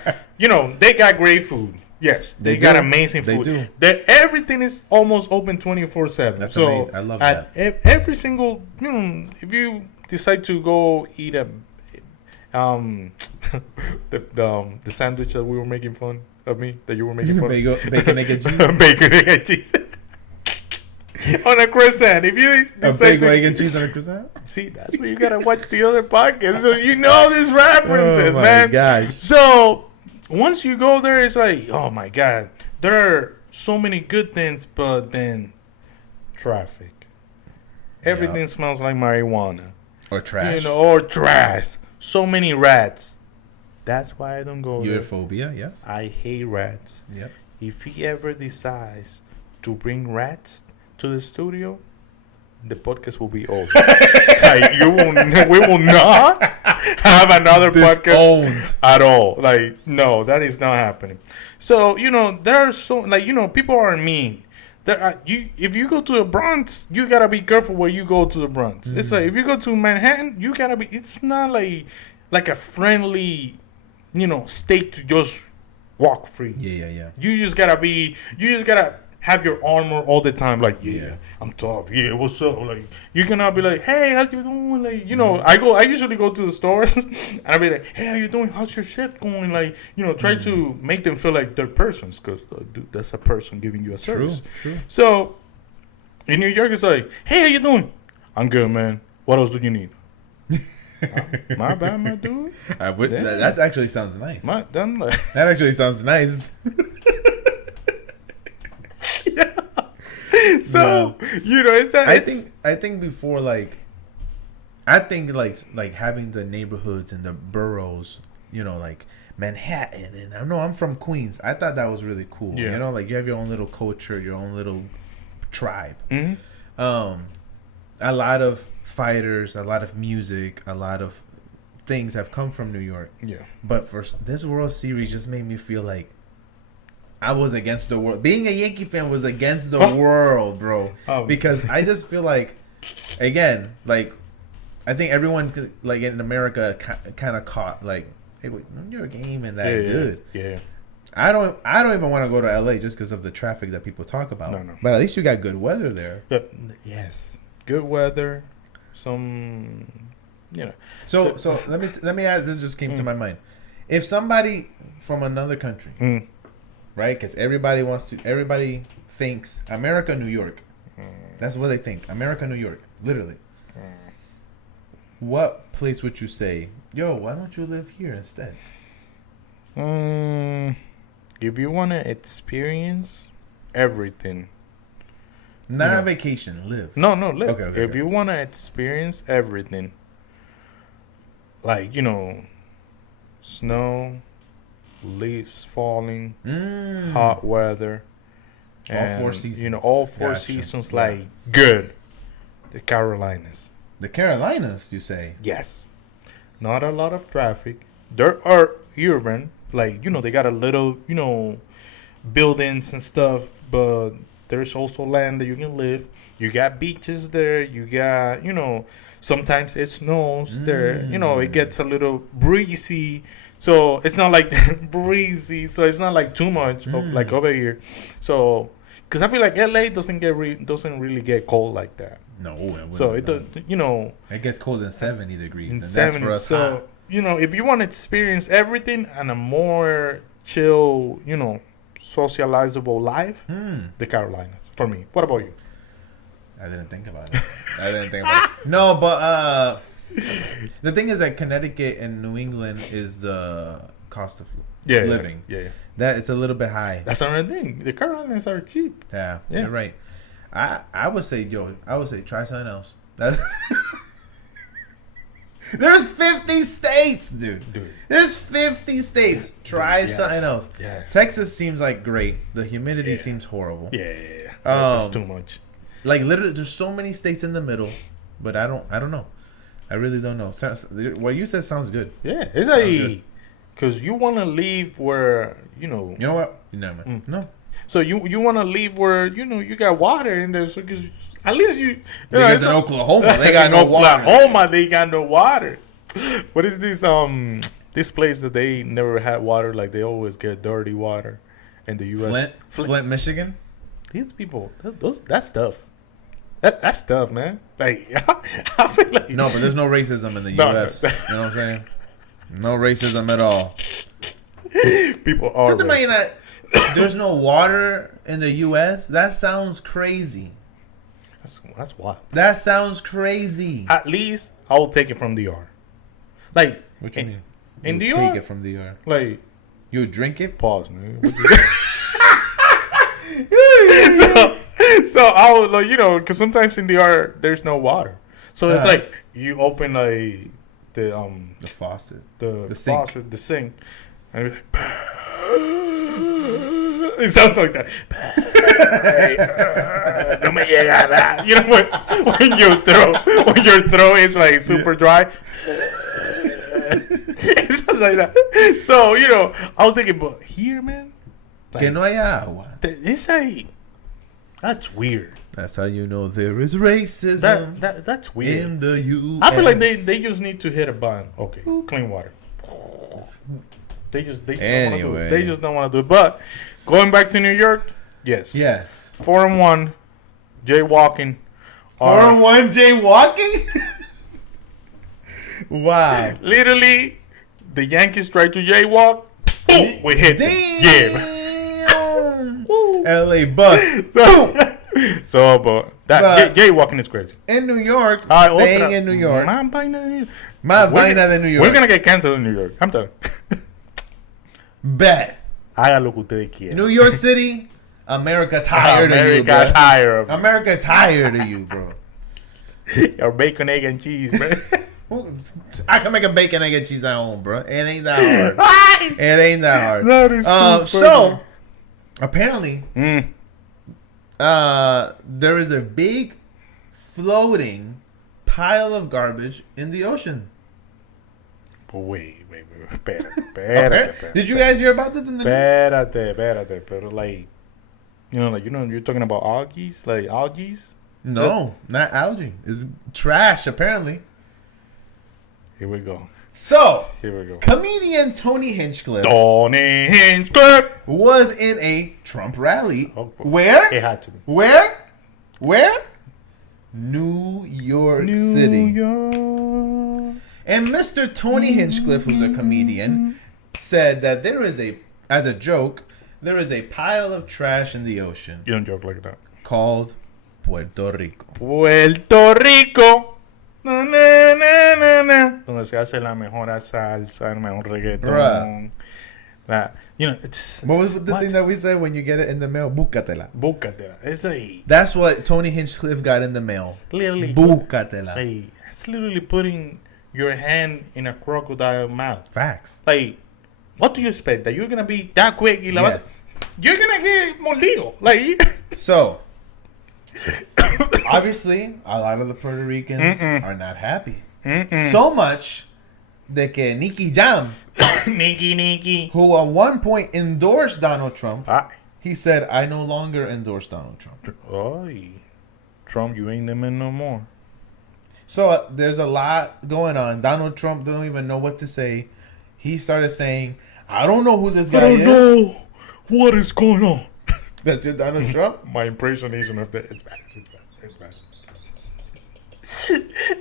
They got great food. Yes, they got amazing food. They do. Everything is almost open 24/7. That's amazing. I love that. Every single, if you decide to go eat a, the sandwich that we were making fun of me, that you were making fun of. Bacon, egg, and cheese. Bacon, egg, and cheese. On a croissant. If you decide bacon, egg, and cheese on a croissant? See, that's where you gotta watch the other podcast, so you know these references, oh my man. Gosh. So once you go there, it's like, oh my god, there are so many good things, but then traffic. Everything smells like marijuana or trash. Or trash. So many rats. That's why I don't go there. Europhobia, yes. I hate rats. Yep. If he ever decides to bring rats to the studio, the podcast will be over. We will not have another podcast at all. No, that is not happening. So there are people are mean. If you go to the Bronx, you gotta be careful where you go to the Bronx. It's like if you go to Manhattan, you gotta be. It's not like a friendly, state to just walk free. Yeah. You just gotta have your armor all the time. I'm tough. Yeah, what's up? You cannot be like, hey, how you doing? I usually go to the stores and I be like, hey, how you doing? How's your shift going? Try to make them feel like they're persons, because dude, that's a person giving you a service. True. So in New York, it's like, hey, how you doing? I'm good, man. What else do you need? My bad, my dude. That actually sounds nice. That actually sounds nice. So it's that. I think before having the neighborhoods and the boroughs, like Manhattan, and I know I'm from Queens. I thought that was really cool. Yeah. You have your own little culture, your own little tribe. Mm-hmm. A lot of fighters, a lot of music, a lot of things have come from New York. Yeah. But for this World Series, just made me feel like I was against the world. Being a Yankee fan was against the world, bro. Because I just feel like, again, I think everyone in America kind of caught hey, wait, your game and that good. Yeah. I don't even want to go to LA just because of the traffic that people talk about. No. But at least you got good weather there. Yes. Good weather. Some, So let me ask. This just came to my mind. If somebody from another country, right? Because everybody thinks America, New York. That's what they think. America, New York. Literally. What place would you say, yo, why don't you live here instead? If you want to experience everything. Not a vacation, live. No, live. Okay, if you want to experience everything, like, snow, leaves falling, hot weather. All 4 seasons. All 4 seasons, like, good. The Carolinas. The Carolinas, you say? Yes. Not a lot of traffic. There are urban, like, they got a little, buildings and stuff, but there's also land that you can live. You got beaches there. You got, sometimes it snows there. It gets a little breezy. So it's not like breezy. So it's not like too much like over here. So, because I feel like LA doesn't really get cold like that. No. So it gets cold in 70 degrees. In and 70. That's for us so hot. If you want to experience everything and a more chill, socializable life, the Carolinas for me. What about you? I didn't think about it. No, but the thing is that Connecticut and New England is the cost of living. Yeah. That it's a little bit high. That's another thing. The Carolinas are cheap. Yeah. You're right. I would say, try something else. There's 50 states, dude. There's 50 states. Try something else. Yes. Texas seems like great. The humidity seems horrible. Yeah. That's too much. Like literally, there's so many states in the middle, but I don't know. I really don't know. What you said sounds good. Yeah, it's like because you want to leave where You know what? No. So you want to leave where you got water in there, so cause at least because in Oklahoma they got no water. Oklahoma they got no water. What is this place that they never had water? Like they always get dirty water in the U.S. Flint, Michigan. These people, that stuff. That's tough, man. Like, I feel like no, but there's no racism in the U.S. You know what I'm saying? No racism at all. People are. There's no water in the U.S. That sounds crazy. That's wild. That sounds crazy. At least I will take it from DR. Like, what you mean? In DR, take it from DR. Like, you drink it? Pause, man. So I was like, because sometimes in DR there's no water, so it's like you open like the faucet, the sink. faucet, the sink, and it sounds like that. No me llega nada. When your throat is like super dry. It sounds like that. So I was thinking, but here, man, like, que no hay agua. It's like. That's weird. That's how you know there is racism. That's weird. In the U.S. I feel like they just need to hit a button. Okay, clean water. They just don't want to do it. But going back to New York, yes. 4-1, jaywalking. 4-1 jaywalking. Wow. Literally, the Yankees tried to jaywalk. Boom, we hit them. Yeah. LA bus. So, but jaywalking is crazy. In New York, staying in New York. Más vaina de New York. We're gonna get canceled in New York. I'm telling you. Bet. Haga lo que ustedes quieran. New York City, America tired of you, bro. America tired of you, bro. Your bacon, egg, and cheese, man. I can make a bacon, egg, and cheese at home, bro. It ain't that hard. It ain't that hard. That is so, apparently, there is a big floating pile of garbage in the ocean. But wait. Espérate. Did you guys hear about this in the news? Espérate. Pero like, you're talking about algae? Like algae? No, not algae. It's trash, apparently. Here we go. So, here we go. Comedian Tony Hinchcliffe. was in a Trump rally. Oh, Where? It had to be. Where? New York City. York. And Mr. Tony Hinchcliffe, who's a comedian, said that as a joke, there is a pile of trash in the ocean. You don't joke like that. Called Puerto Rico. Puerto Rico. Na, na, na, na, na. Donde se hace la mejor salsa, el mejor reggaeton. It's... What was the thing that we said when you get it in the mail? Búscatela. Búscatela. That's what Tony Hinchcliffe got in the mail. Literally. Búscatela. It's literally putting your hand in a crocodile mouth. Facts. Like, what do you expect? That you're going to be that quick? You're going to get mordido. Like... So... Obviously, a lot of the Puerto Ricans are not happy. So much de que Nicky Jam, Nicky, who at one point endorsed Donald Trump, Ay. he said, I no longer endorse Donald Trump. Ay. Trump, you ain't the man no more. So there's a lot going on. Donald Trump don't even know what to say. He started saying, I don't know who this guy is. I don't know what is going on. That's your Donald Trump? My impersonation of that. It's bad.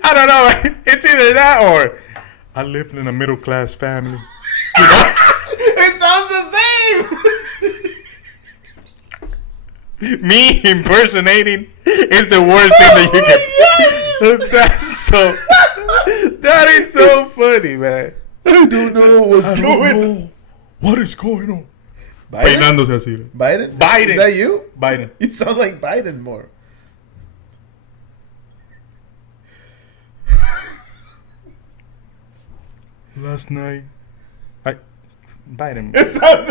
I don't know. It's either that or I lived in a middle class family. You know? It sounds the same. Me impersonating is the worst thing that you can. That is so funny, man. I don't know what's going on. What is going on? Biden? Peinándose así. Biden? Biden. Is that you? Biden. You sound like Biden more. Last night, Biden. It sounds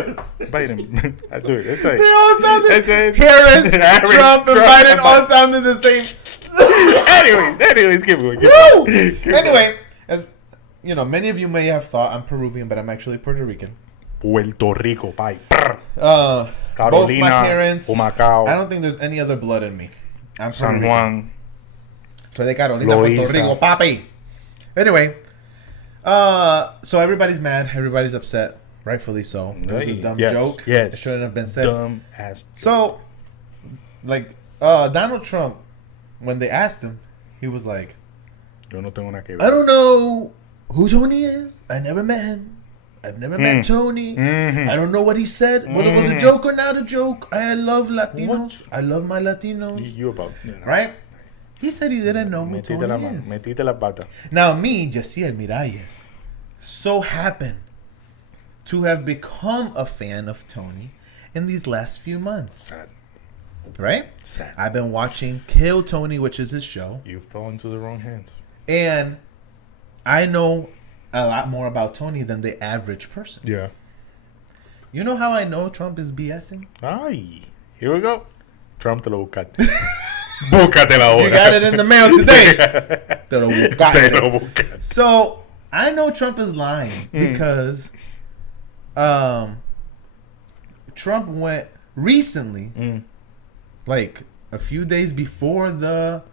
Biden. I do it. It's like they all sounded. Harris, Trump, and Biden all sounded the same. anyways, keep going. Anyway, as you know, many of you may have thought I'm Peruvian, but I'm actually Puerto Rican. Puerto Rico, bye. Both Carolina, my parents. Humacao. I don't think there's any other blood in me. I'm Puerto San Rican. Juan. Soy de Carolina, Loiza. Puerto Rico, papi. Anyway, so everybody's mad. Everybody's upset. Rightfully so. It was a dumb joke. Yes. It shouldn't have been said. Dumb ass joke. So, like, Donald Trump, when they asked him, he was like, Yo no tengo nada que ver. I don't know who Tony is. I never met him. I've never met Tony. I don't know what he said, whether it was a joke or not a joke. I love Latinos. I love my Latinos. You about. Right? He said he didn't know who Tony is. Metiste la pata. Now, me, Jehziel Miralles, so happened to have become a fan of Tony in these last few months. Sad. Right? Sad. I've been watching Kill Tony, which is his show. You fell into the wrong hands. And I know a lot more about Tony than the average person. Yeah. You know how I know Trump is BSing? Ay. Here we go. Trump te lo buscaste. Búscatela ahora. You got it in the mail today. Te lo buscaste. Te lo buscaste. So, I know Trump is lying because Trump went recently, like a few days before the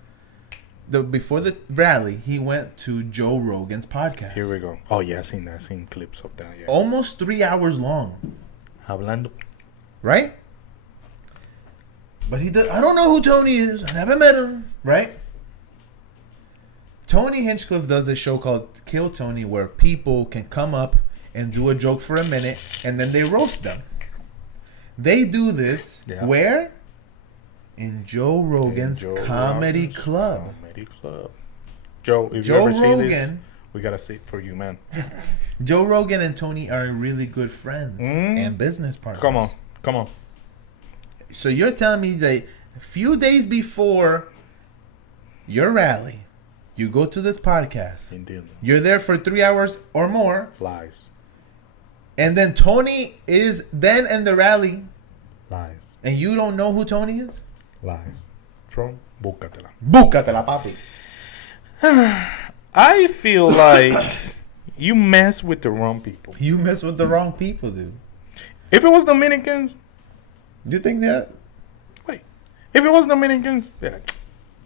rally, he went to Joe Rogan's podcast. Here we go. Oh, yeah, I seen that. I seen clips of that, yeah. Almost 3 hours long. Hablando. Right? But I don't know who Tony is. I never met him. Right? Tony Hinchcliffe does a show called Kill Tony where people can come up and do a joke for a minute and then they roast them. They do this where? In Joe Rogan's Comedy Club. Comedy Club. Joe, if Joe you ever see Rogan, this, we gotta sit for you, man. Joe Rogan and Tony are really good friends and business partners. Come on. So you're telling me that a few days before your rally, you go to this podcast. Entiendo. You're there for 3 hours or more. Lies. And then Tony is then in the rally. Lies. And you don't know who Tony is? Lies. Trump, búscatela. Búscatela, papi. I feel like you mess with the wrong people. You mess with the wrong people, dude. If it was Dominicans, You think that? wait. If it was Dominicans, yeah,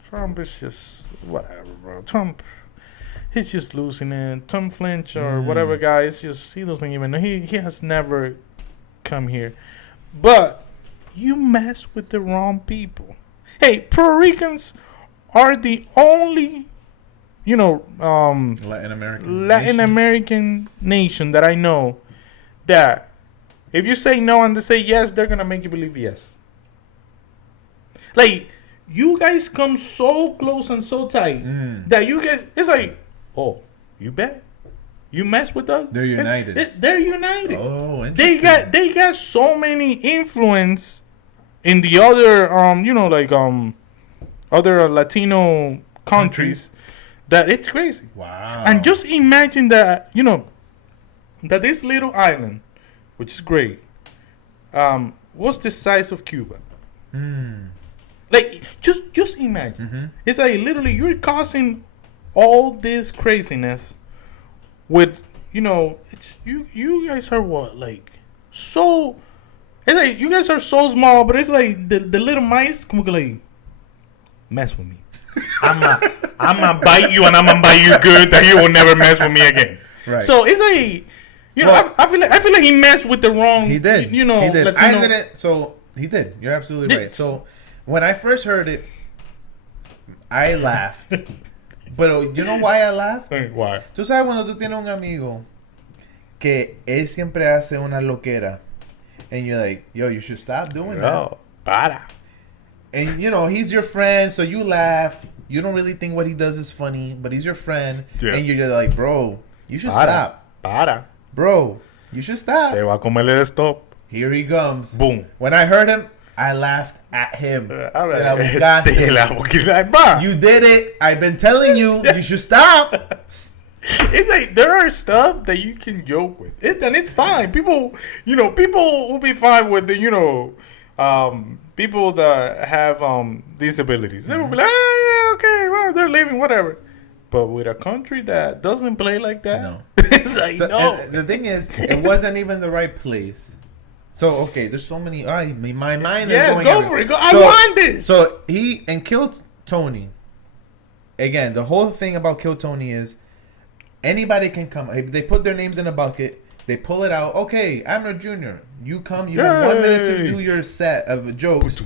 Trump is just whatever, bro. Trump, he's just losing it. Tom Flinch or whatever guy, it's just he doesn't even know. He has never come here. But you mess with the wrong people. Hey, Puerto Ricans are the only, Latin American nation that I know that if you say no and they say yes, they're gonna make you believe yes. Like, you guys come so close and so tight that you guys, it's like, oh, you bet. You mess with us. They're united. They're united. Oh, interesting. They got so many influence in the other other Latino countries that it's crazy. Wow. And just imagine that that this little island, which is great, was the size of Cuba. Like, just imagine. It's like literally you're causing all this craziness with, it's you guys are what, like, so, it's like you guys are so small, but it's like the little mice como que like, mess with me. I'm gonna bite you, and I'm gonna bite you good that you will never mess with me again. Right. So it's like, I feel like he messed with the wrong. He did. He did. Latino. I didn't. So he did. You're absolutely right. So when I first heard it, I laughed. But you know why I laughed? Why? Tú sabes cuando tú tienes un amigo que él siempre hace una loquera, and you're like, yo, you should stop doing that. Para. And he's your friend, so you laugh. You don't really think what he does is funny, but he's your friend, and you're like, bro, you should stop. Para. Bro, you should stop. Te va a comer el stop. Here he comes. Boom. When I heard him, I laughed at him. You did it. I've been telling you. You should stop. It's like there are stuff that you can joke with, and it's fine. People will be fine with the, people that have disabilities. They will be like, oh, yeah, okay, well, they're living, whatever. But with a country that doesn't play like that, no. It's like, no. The thing is, it wasn't even the right place. So, okay, there's so many. My mind is going. Go for it. I want this. So, he and Kill Tony. Again, the whole thing about Kill Tony is anybody can come. They put their names in a bucket. They pull it out. Okay, Abner Jr., you come. You have 1 minute to do your set of jokes.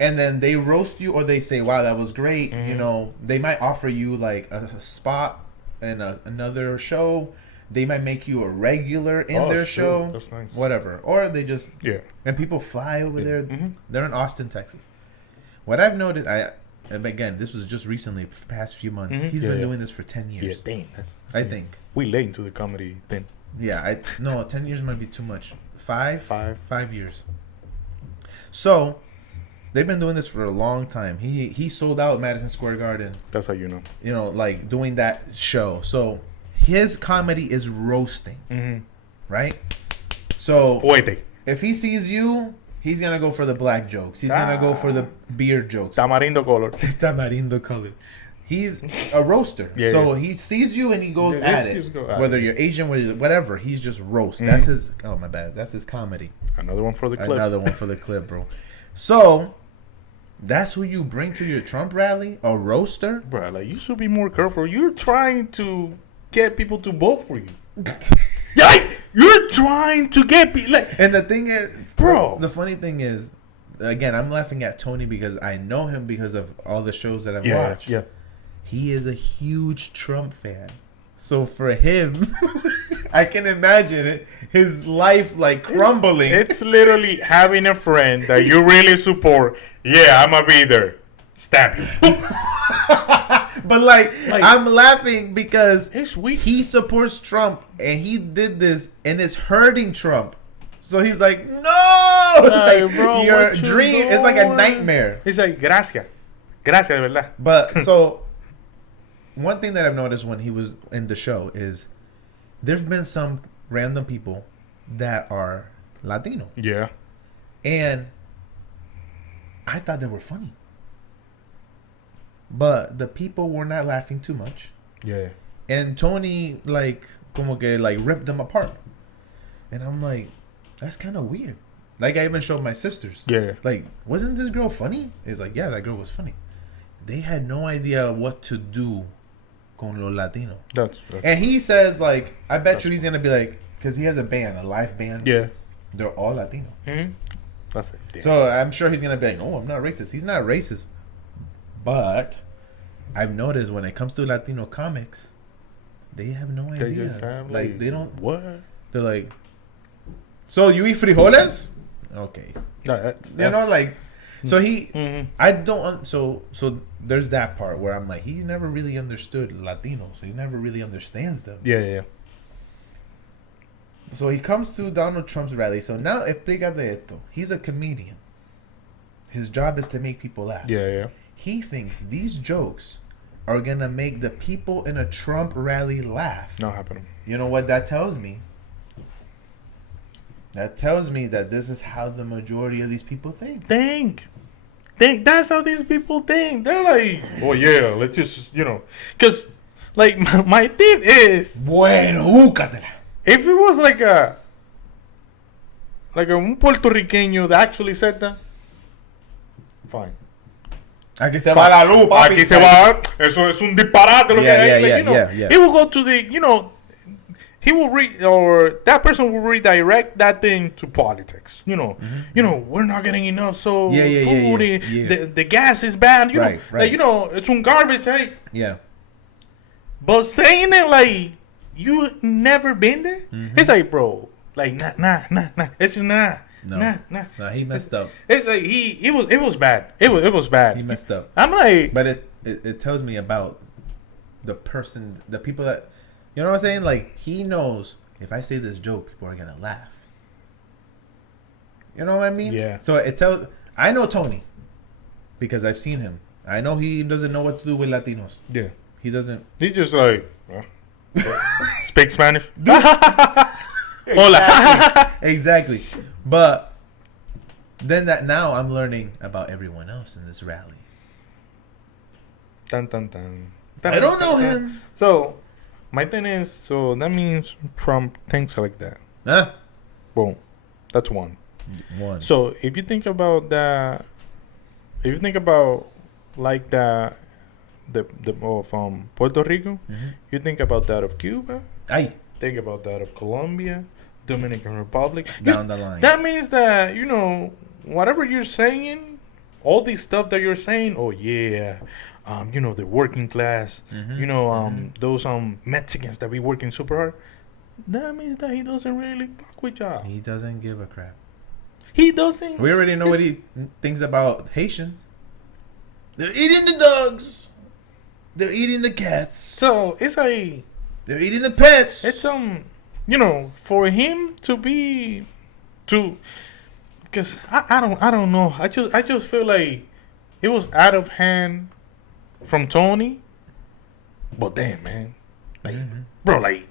And then they roast you, or they say, wow, that was great. They might offer you like a spot in another show. They might make you a regular in their show. That's nice. Whatever. Or they just... Yeah. And people fly over there. They're in Austin, Texas. What I've noticed... Again, this was just recently, past few months. He's been doing this for 10 years. Yeah, dang. I think. We late into the comedy thing. Yeah. 10 years might be too much. 5 years. So... They've been doing this for a long time. He sold out Madison Square Garden. That's how you know. Like doing that show. So his comedy is roasting, right? So if he sees you, he's gonna go for the black jokes. He's gonna go for the beard jokes. Tamarindo color. Tamarindo color. He's a roaster. He sees you and he goes at it. Whether you're Asian, whatever, he's just roast. That's his. Oh my bad. That's his comedy. Another one for the clip. Bro. So. That's who you bring to your Trump rally? A roaster? Bro, like, you should be more careful. You're trying to get people to vote for you. You're trying to get people. Like, and the thing is, bro. The funny thing is, again, I'm laughing at Tony because I know him because of all the shows that I've watched. Yeah. He is a huge Trump fan. So for him, I can imagine it, his life like crumbling. It's literally having a friend that you really support. Yeah, I'm gonna be there. Stab you. But like I'm laughing because it's weak. He supports Trump and he did this and it's hurting Trump. So he's like, no, like, bro, your dream is like a nightmare. It's like gracias de verdad. But so. One thing that I've noticed when he was in the show is there've been some random people that are Latino. Yeah. And I thought they were funny. But the people were not laughing too much. Yeah. And Tony como que ripped them apart. And I'm like, that's kind of weird. Like I even showed my sisters. Yeah. Like, wasn't this girl funny? It's like, yeah, that girl was funny. They had no idea what to do con los Latino. That's and he says I bet you he's gonna be like, because he has a band, a live band. Yeah. They're all Latino. Mm-hmm. That's it. Damn. So I'm sure he's gonna be like, "No, I'm not racist." He's not racist, but I've noticed when it comes to Latino comics, they have no idea. They just have like they don't. What? They're like, "So you eat frijoles?" Okay. No, that's, You know, like, so he, Mm-hmm. I don't, so there's that part where I'm like, he never really understood Latinos, so he never really understands them. Yeah. So he comes to Donald Trump's rally. So now, explícate esto. He's a comedian. His job is to make people laugh. Yeah. He thinks these jokes are gonna make the people in a Trump rally laugh. Not happening. You know what that tells me? That tells me that this is how the majority of these people think. Think. That's how these people think. They're like, oh yeah, let's just, because like my thing is, Bueno, búscatela. if it was like a un puertorriqueño that actually said that, fine. Aquí se va la luz, papi. Aquí se va. Eso es un disparate. Lo Yeah. He will go to the, he will or that person will redirect that thing to politics. We're not getting enough, so food, the gas is bad. Right. Like, it's un garbage. Hey. Yeah. But saying it like you never been there, it's like, bro, like nah. It's just nah. Nah, he messed up. It's like it was bad. It was bad. He messed up. I'm like, but it tells me about the person, the people that, you know what I'm saying? Like, he knows if I say this joke, people are gonna laugh. You know what I mean? Yeah. So I know Tony because I've seen him. I know he doesn't know what to do with Latinos. yeah. He doesn't. He's just like, speak Spanish. Hola. Exactly. But then now I'm learning about everyone else in this rally. Dun. I don't know him. So, my thing is, so that means Trump thinks like that. Huh? Boom. That's one. So, if you think about that, like the from Puerto Rico, you think about that of Cuba. Think about that of Colombia, Dominican Republic. Down the line. That means that, whatever you're saying, all these stuff that you're saying, oh yeah, the working class, those Mexicans that be working super hard, that means that he doesn't really fuck with y'all. He doesn't give a crap. He doesn't. We already know what he thinks about Haitians. They're eating the dogs. They're eating the cats. So it's like they're eating the pets. It's for him to be because I don't know. I just feel like it was out of hand from Tony. But damn, man, like bro, like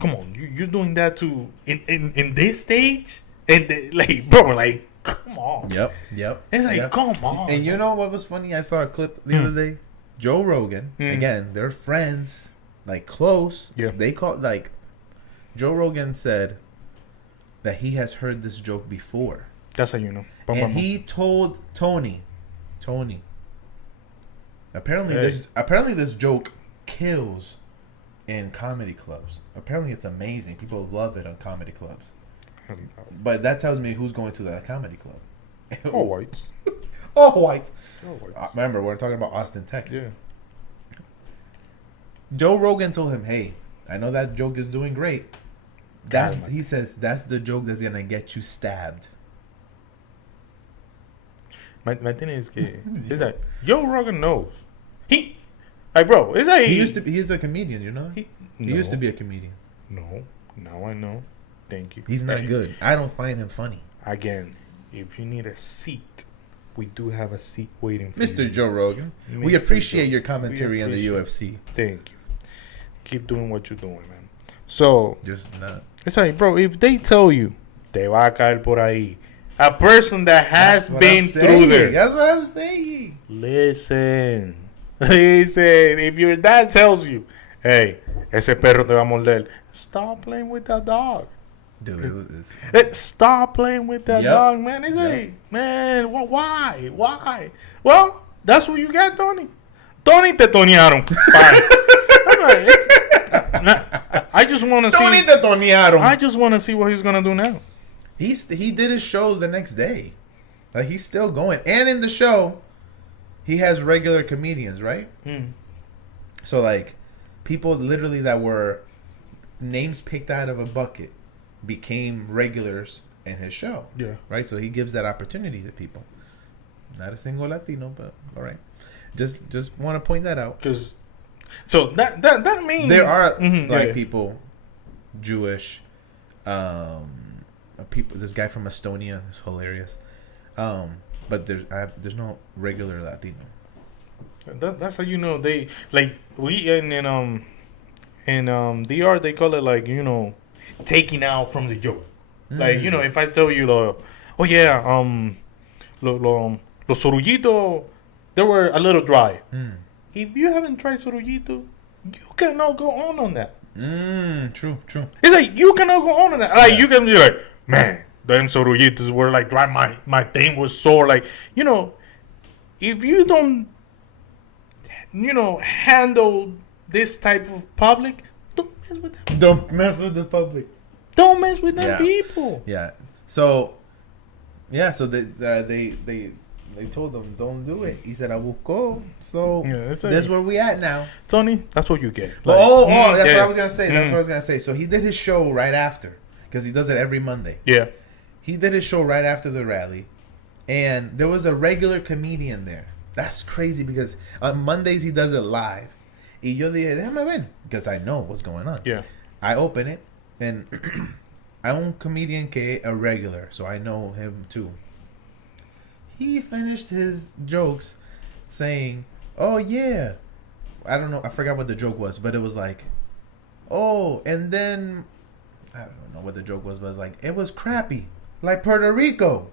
come on, you're doing that to in this stage and like bro, like come on. Yep. It's like come on. And you know what was funny? I saw a clip the other day. Joe Rogan, again, they're friends, like close. Yeah. They Joe Rogan said that he has heard this joke before. That's how you know. And he told Tony, apparently this joke kills in comedy clubs. Apparently it's amazing. People love it on comedy clubs. But that tells me who's going to that comedy club. All whites. All whites. Remember, we're talking about Austin, Texas. Yeah. Joe Rogan told him, "Hey, I know that joke is doing great. He says that's the joke that's gonna get you stabbed." My thing is that Joe Rogan knows. He, like, bro, it's like he's a comedian, you know. He used to be a comedian. No, now I know. Thank you. He's not good. I don't find him funny. Again, if you need a seat, we do have a seat waiting for Mr. you. Joe Rogan. We appreciate your commentary on the UFC. Thank you. Keep doing what you're doing, man. So, just not. It's like, bro, if they tell you, te va a caer por ahí, a person that has been through there. That's what I'm saying. Listen. If your dad tells you, hey, ese perro te va a morder, stop playing with that dog. Dude, it's stop playing with that dog, man. It's like, man, why? Well, that's what you got, Tony. Tony te tonearon. I just want to see. Tony te tonearon. I just want to see what he's gonna do now. He did his show the next day. Like, he's still going. And in the show, he has regular comedians, right? So, like, people literally that were names picked out of a bucket became regulars in his show. Yeah. Right? So he gives that opportunity to people. Not a single Latino, but all right. Just want to point that out. So that means there are black people, Jewish, people. This guy from Estonia is hilarious. But there's no regular Latino. That's how you know they like we in DR they call it like, you know, taking out from the joke. Like, you know, if I tell you oh yeah, los sorullitos, they were a little dry. If you haven't tried sorullito, you cannot go on that. True. It's like you cannot go on that. Like, you can be like, man, them sorullitos were like dry. My thing was sore. Like, you know, if you don't, you know, handle this type of public, don't mess with them. Don't mess with the public. Don't mess with them people. Yeah. So they told him don't do it. He said I will go. So that's where we at now. Tony, that's what you get. Like, that's what I was gonna say. That's what I was gonna say. So he did his show right after, because he does it every Monday. Yeah. He did his show right after the rally, and there was a regular comedian there. That's crazy because on Mondays he does it live. Y yo dije, déjame ver, because I know what's going on. Yeah. I open it, and I own comedian que a regular, so I know him too. He finished his jokes saying, oh yeah, I don't know, I forgot what the joke was, but it was like, oh, and then I don't know what the joke was, but it's like, it was crappy, like Puerto Rico.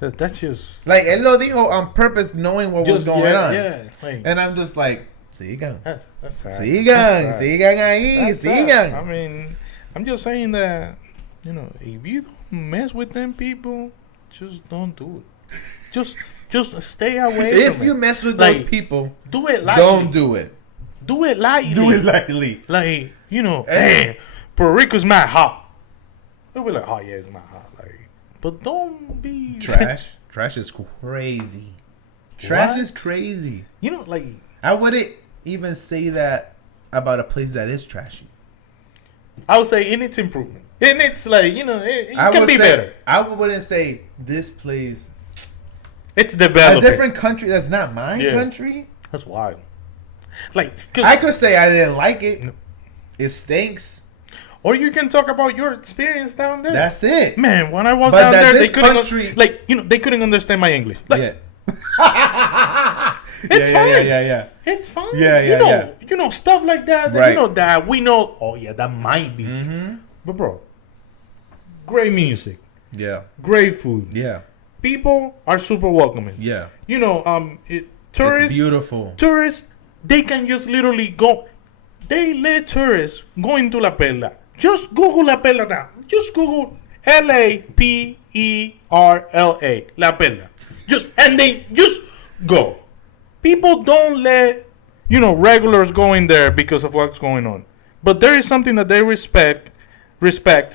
That's just like, él lo dijo on purpose, knowing what was going on. Yeah, like, and I'm just like, sigan. That's sad. Sigan ahí, sigan. I mean, I'm just saying that, you know, if you don't mess with them people, just don't do it. Just stay away if from it. You mess with those people, do it lightly. Don't do it. Do it lightly. Do it lightly. Like, you know, man, Puerto Rico's mad hot. They'll be like, oh yeah, it's mad hot. Like, but don't be trash. Trash is crazy. Trash is crazy. You know, like, I wouldn't even say that about a place that is trashy. I would say it needs improvement. And it's like, you know, it can be better. I wouldn't say this place. It's developing. A different country that's not my country. That's wild. Like, I could say I didn't like it. No. It stinks. Or you can talk about your experience down there. That's it. Man, when I was down there, they couldn't like, you know, they couldn't understand my English. Like, it's fine. Yeah. It's fine. Yeah. You know, stuff like that. Right. You know, that we know. Oh yeah, that might be. But bro, great music. Yeah. Great food. Yeah. People are super welcoming. Yeah. You know, tourists. It's beautiful. Tourists, they can just literally go. They let tourists go into La Perla. Just Google La Perla now. Just Google LAPERLA. La Perla. And they just go. People don't let, you know, regulars go in there because of what's going on. But there is something that they respect,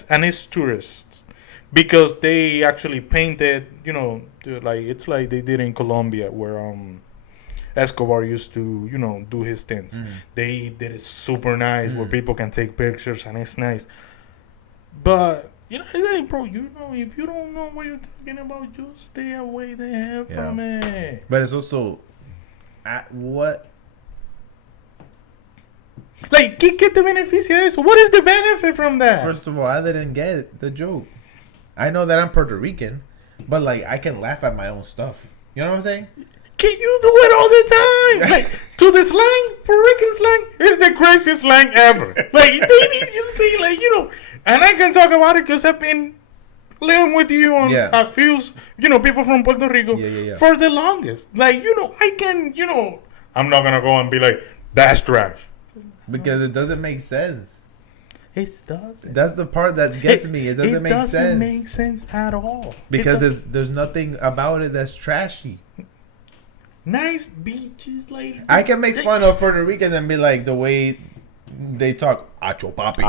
and it's tourists. Because they actually painted, you know, like it's like they did in Colombia where Escobar used to, you know, do his stints. They did it super nice where people can take pictures and it's nice. But, you know, it's like, bro, you know, if you don't know what you're talking about, just stay away the hell from it. But it's also, what? Like, ¿qué te beneficia de eso? What is the benefit from that? First of all, I didn't get the joke. I know that I'm Puerto Rican, but like I can laugh at my own stuff. You know what I'm saying? Can you do it all the time? Like, to the slang, Puerto Rican slang is the craziest slang ever. Like, you see, like, you know, and I can talk about it because I've been living with you on a few, you know, people from Puerto Rico for the longest. Like, you know, I can, you know, I'm not gonna go and be like, that's trash. Because it doesn't make sense. It doesn't. That's the part that gets me. It doesn't make sense. It doesn't make sense at all. Because there's nothing about it that's trashy. Nice beaches, like I can make fun of Puerto Ricans and be like the way they talk acho papi.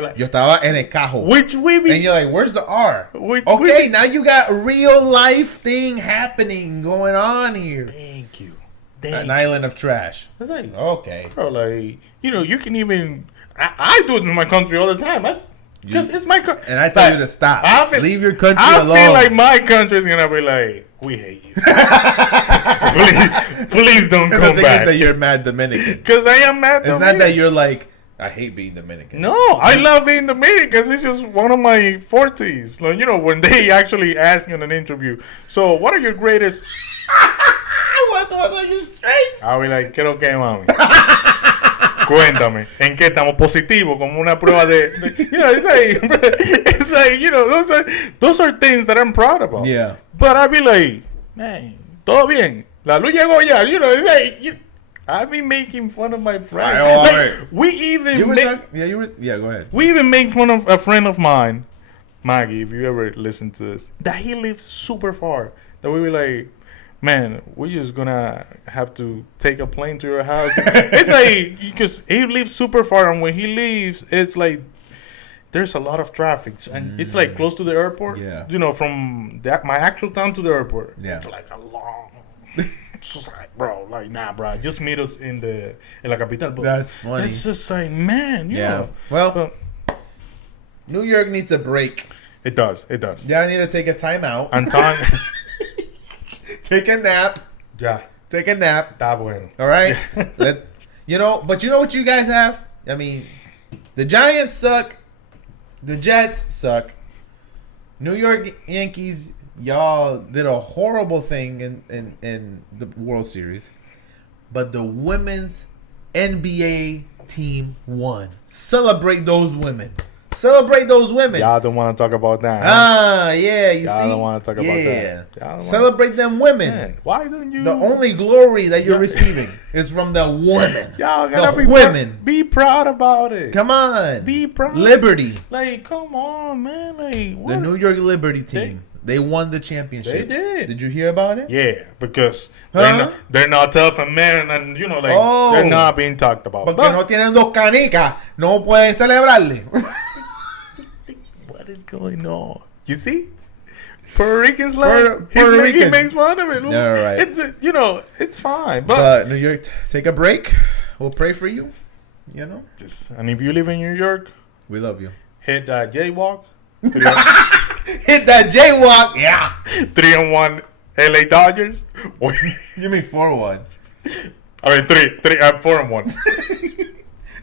Like, Yo estaba en el cajo. which we be. And you're like, where's the R? Which Okay, we- now you got a real life thing happening going on here. Thank you. An island of trash. It's like, Okay. bro, like, you know, you can even. I do it in my country all the time. Because it's my country. And I tell you to stop. Leave your country alone. I feel like my country is going to be like, we hate you. please don't The come thing back. is that you're mad Dominican. Because I am mad It's not that you're like, I hate being Dominican. No, I love being Dominican because it's just one of my fortes. Like, you know, when they actually ask you in an interview, so what are your greatest... What's one of your strengths? I'll be like, ¿qué lo que, mami? Cuéntame, ¿en qué estamos positivos? Como una prueba de you know, it's like, you know, those are things that I'm proud about. Yeah. But I'll be like, man, todo bien. La luz llegó ya. You know, it's like, I've been making fun of my friends. All Like, right. we even Go ahead. We even make fun of a friend of mine, Maggie, if you ever listen to this, that he lives super far. That we were like, man, we're just gonna have to take a plane to your house. It's like, because he lives super far, and when he leaves, it's like, there's a lot of traffic. And it's like close to the airport. Yeah. You know, from my actual town to the airport. Yeah. It's like a long... It's just like, bro, like, nah, bro, just meet us in la capital. But That's funny. it's just like, man, you know. Well, But New York needs a break. it does. Yeah, I need to take a time out. And time... Take a nap. Ya, Take a nap. está bueno. All right. But you know what you guys have? I mean, the Giants suck. The Jets suck. New York Yankees, y'all did a horrible thing in the World Series. But the women's NBA team won. Celebrate those women. Celebrate those women. Y'all don't want to talk about that. Huh? Ah, yeah, you Y'all see? don't wanna talk about that. Yeah. Y'all don't wanna- Celebrate them women. Man, why don't you? The only glory that you're Yeah. receiving is from the women. Y'all gotta The be women. Be proud about it. Come on. Be proud. Liberty. Like, come on, man. Like, what? The New York Liberty team. They won the championship. They did. Did you hear about it? Yeah, because Huh? they're not tough and men, and you know, like Oh. they're not being talked about. Porque But no tienen dos canicas. No pueden celebrarle. what is going on? You see? Puerto Ricans like Puerto he Rican. makes fun of it. Yeah, right. It's you know, it's fine. But New York, take a break. We'll pray for you. You know? And if you live in New York, We love you. hit that jaywalk. Hit that jaywalk. Yeah. 3-1 LA Dodgers. Give me 4-1. I mean 4-1.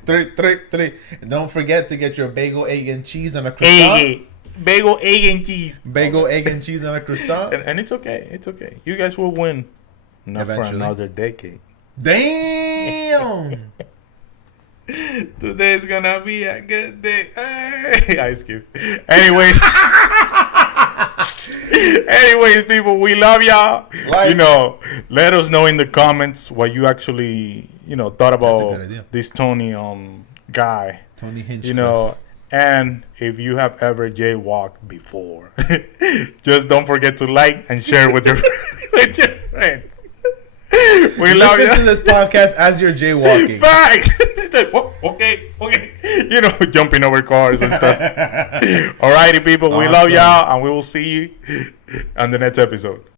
3. And don't forget to get your bagel, egg, and cheese on a croissant. Bagel, egg, and cheese. Bagel, egg, and cheese on a croissant. And it's okay. It's okay. You guys will win. Not for Eventually. another decade. Damn. Today's gonna be a good day. Hey, Ice Cube. Anyways. Anyways, people, we love y'all. Like- You know, let us know in the comments what you actually, you know, thought a good about idea. this Tony guy. Tony Hinchcliffe. You know, and if you have ever jaywalked before, just don't forget to like and share with your with your friends. We love Listen to you. this podcast as you're jaywalking. Facts. It's like, "Whoa, okay. You know, jumping over cars and stuff. Alrighty, people. We love Awesome. y'all, and we will see you on the next episode.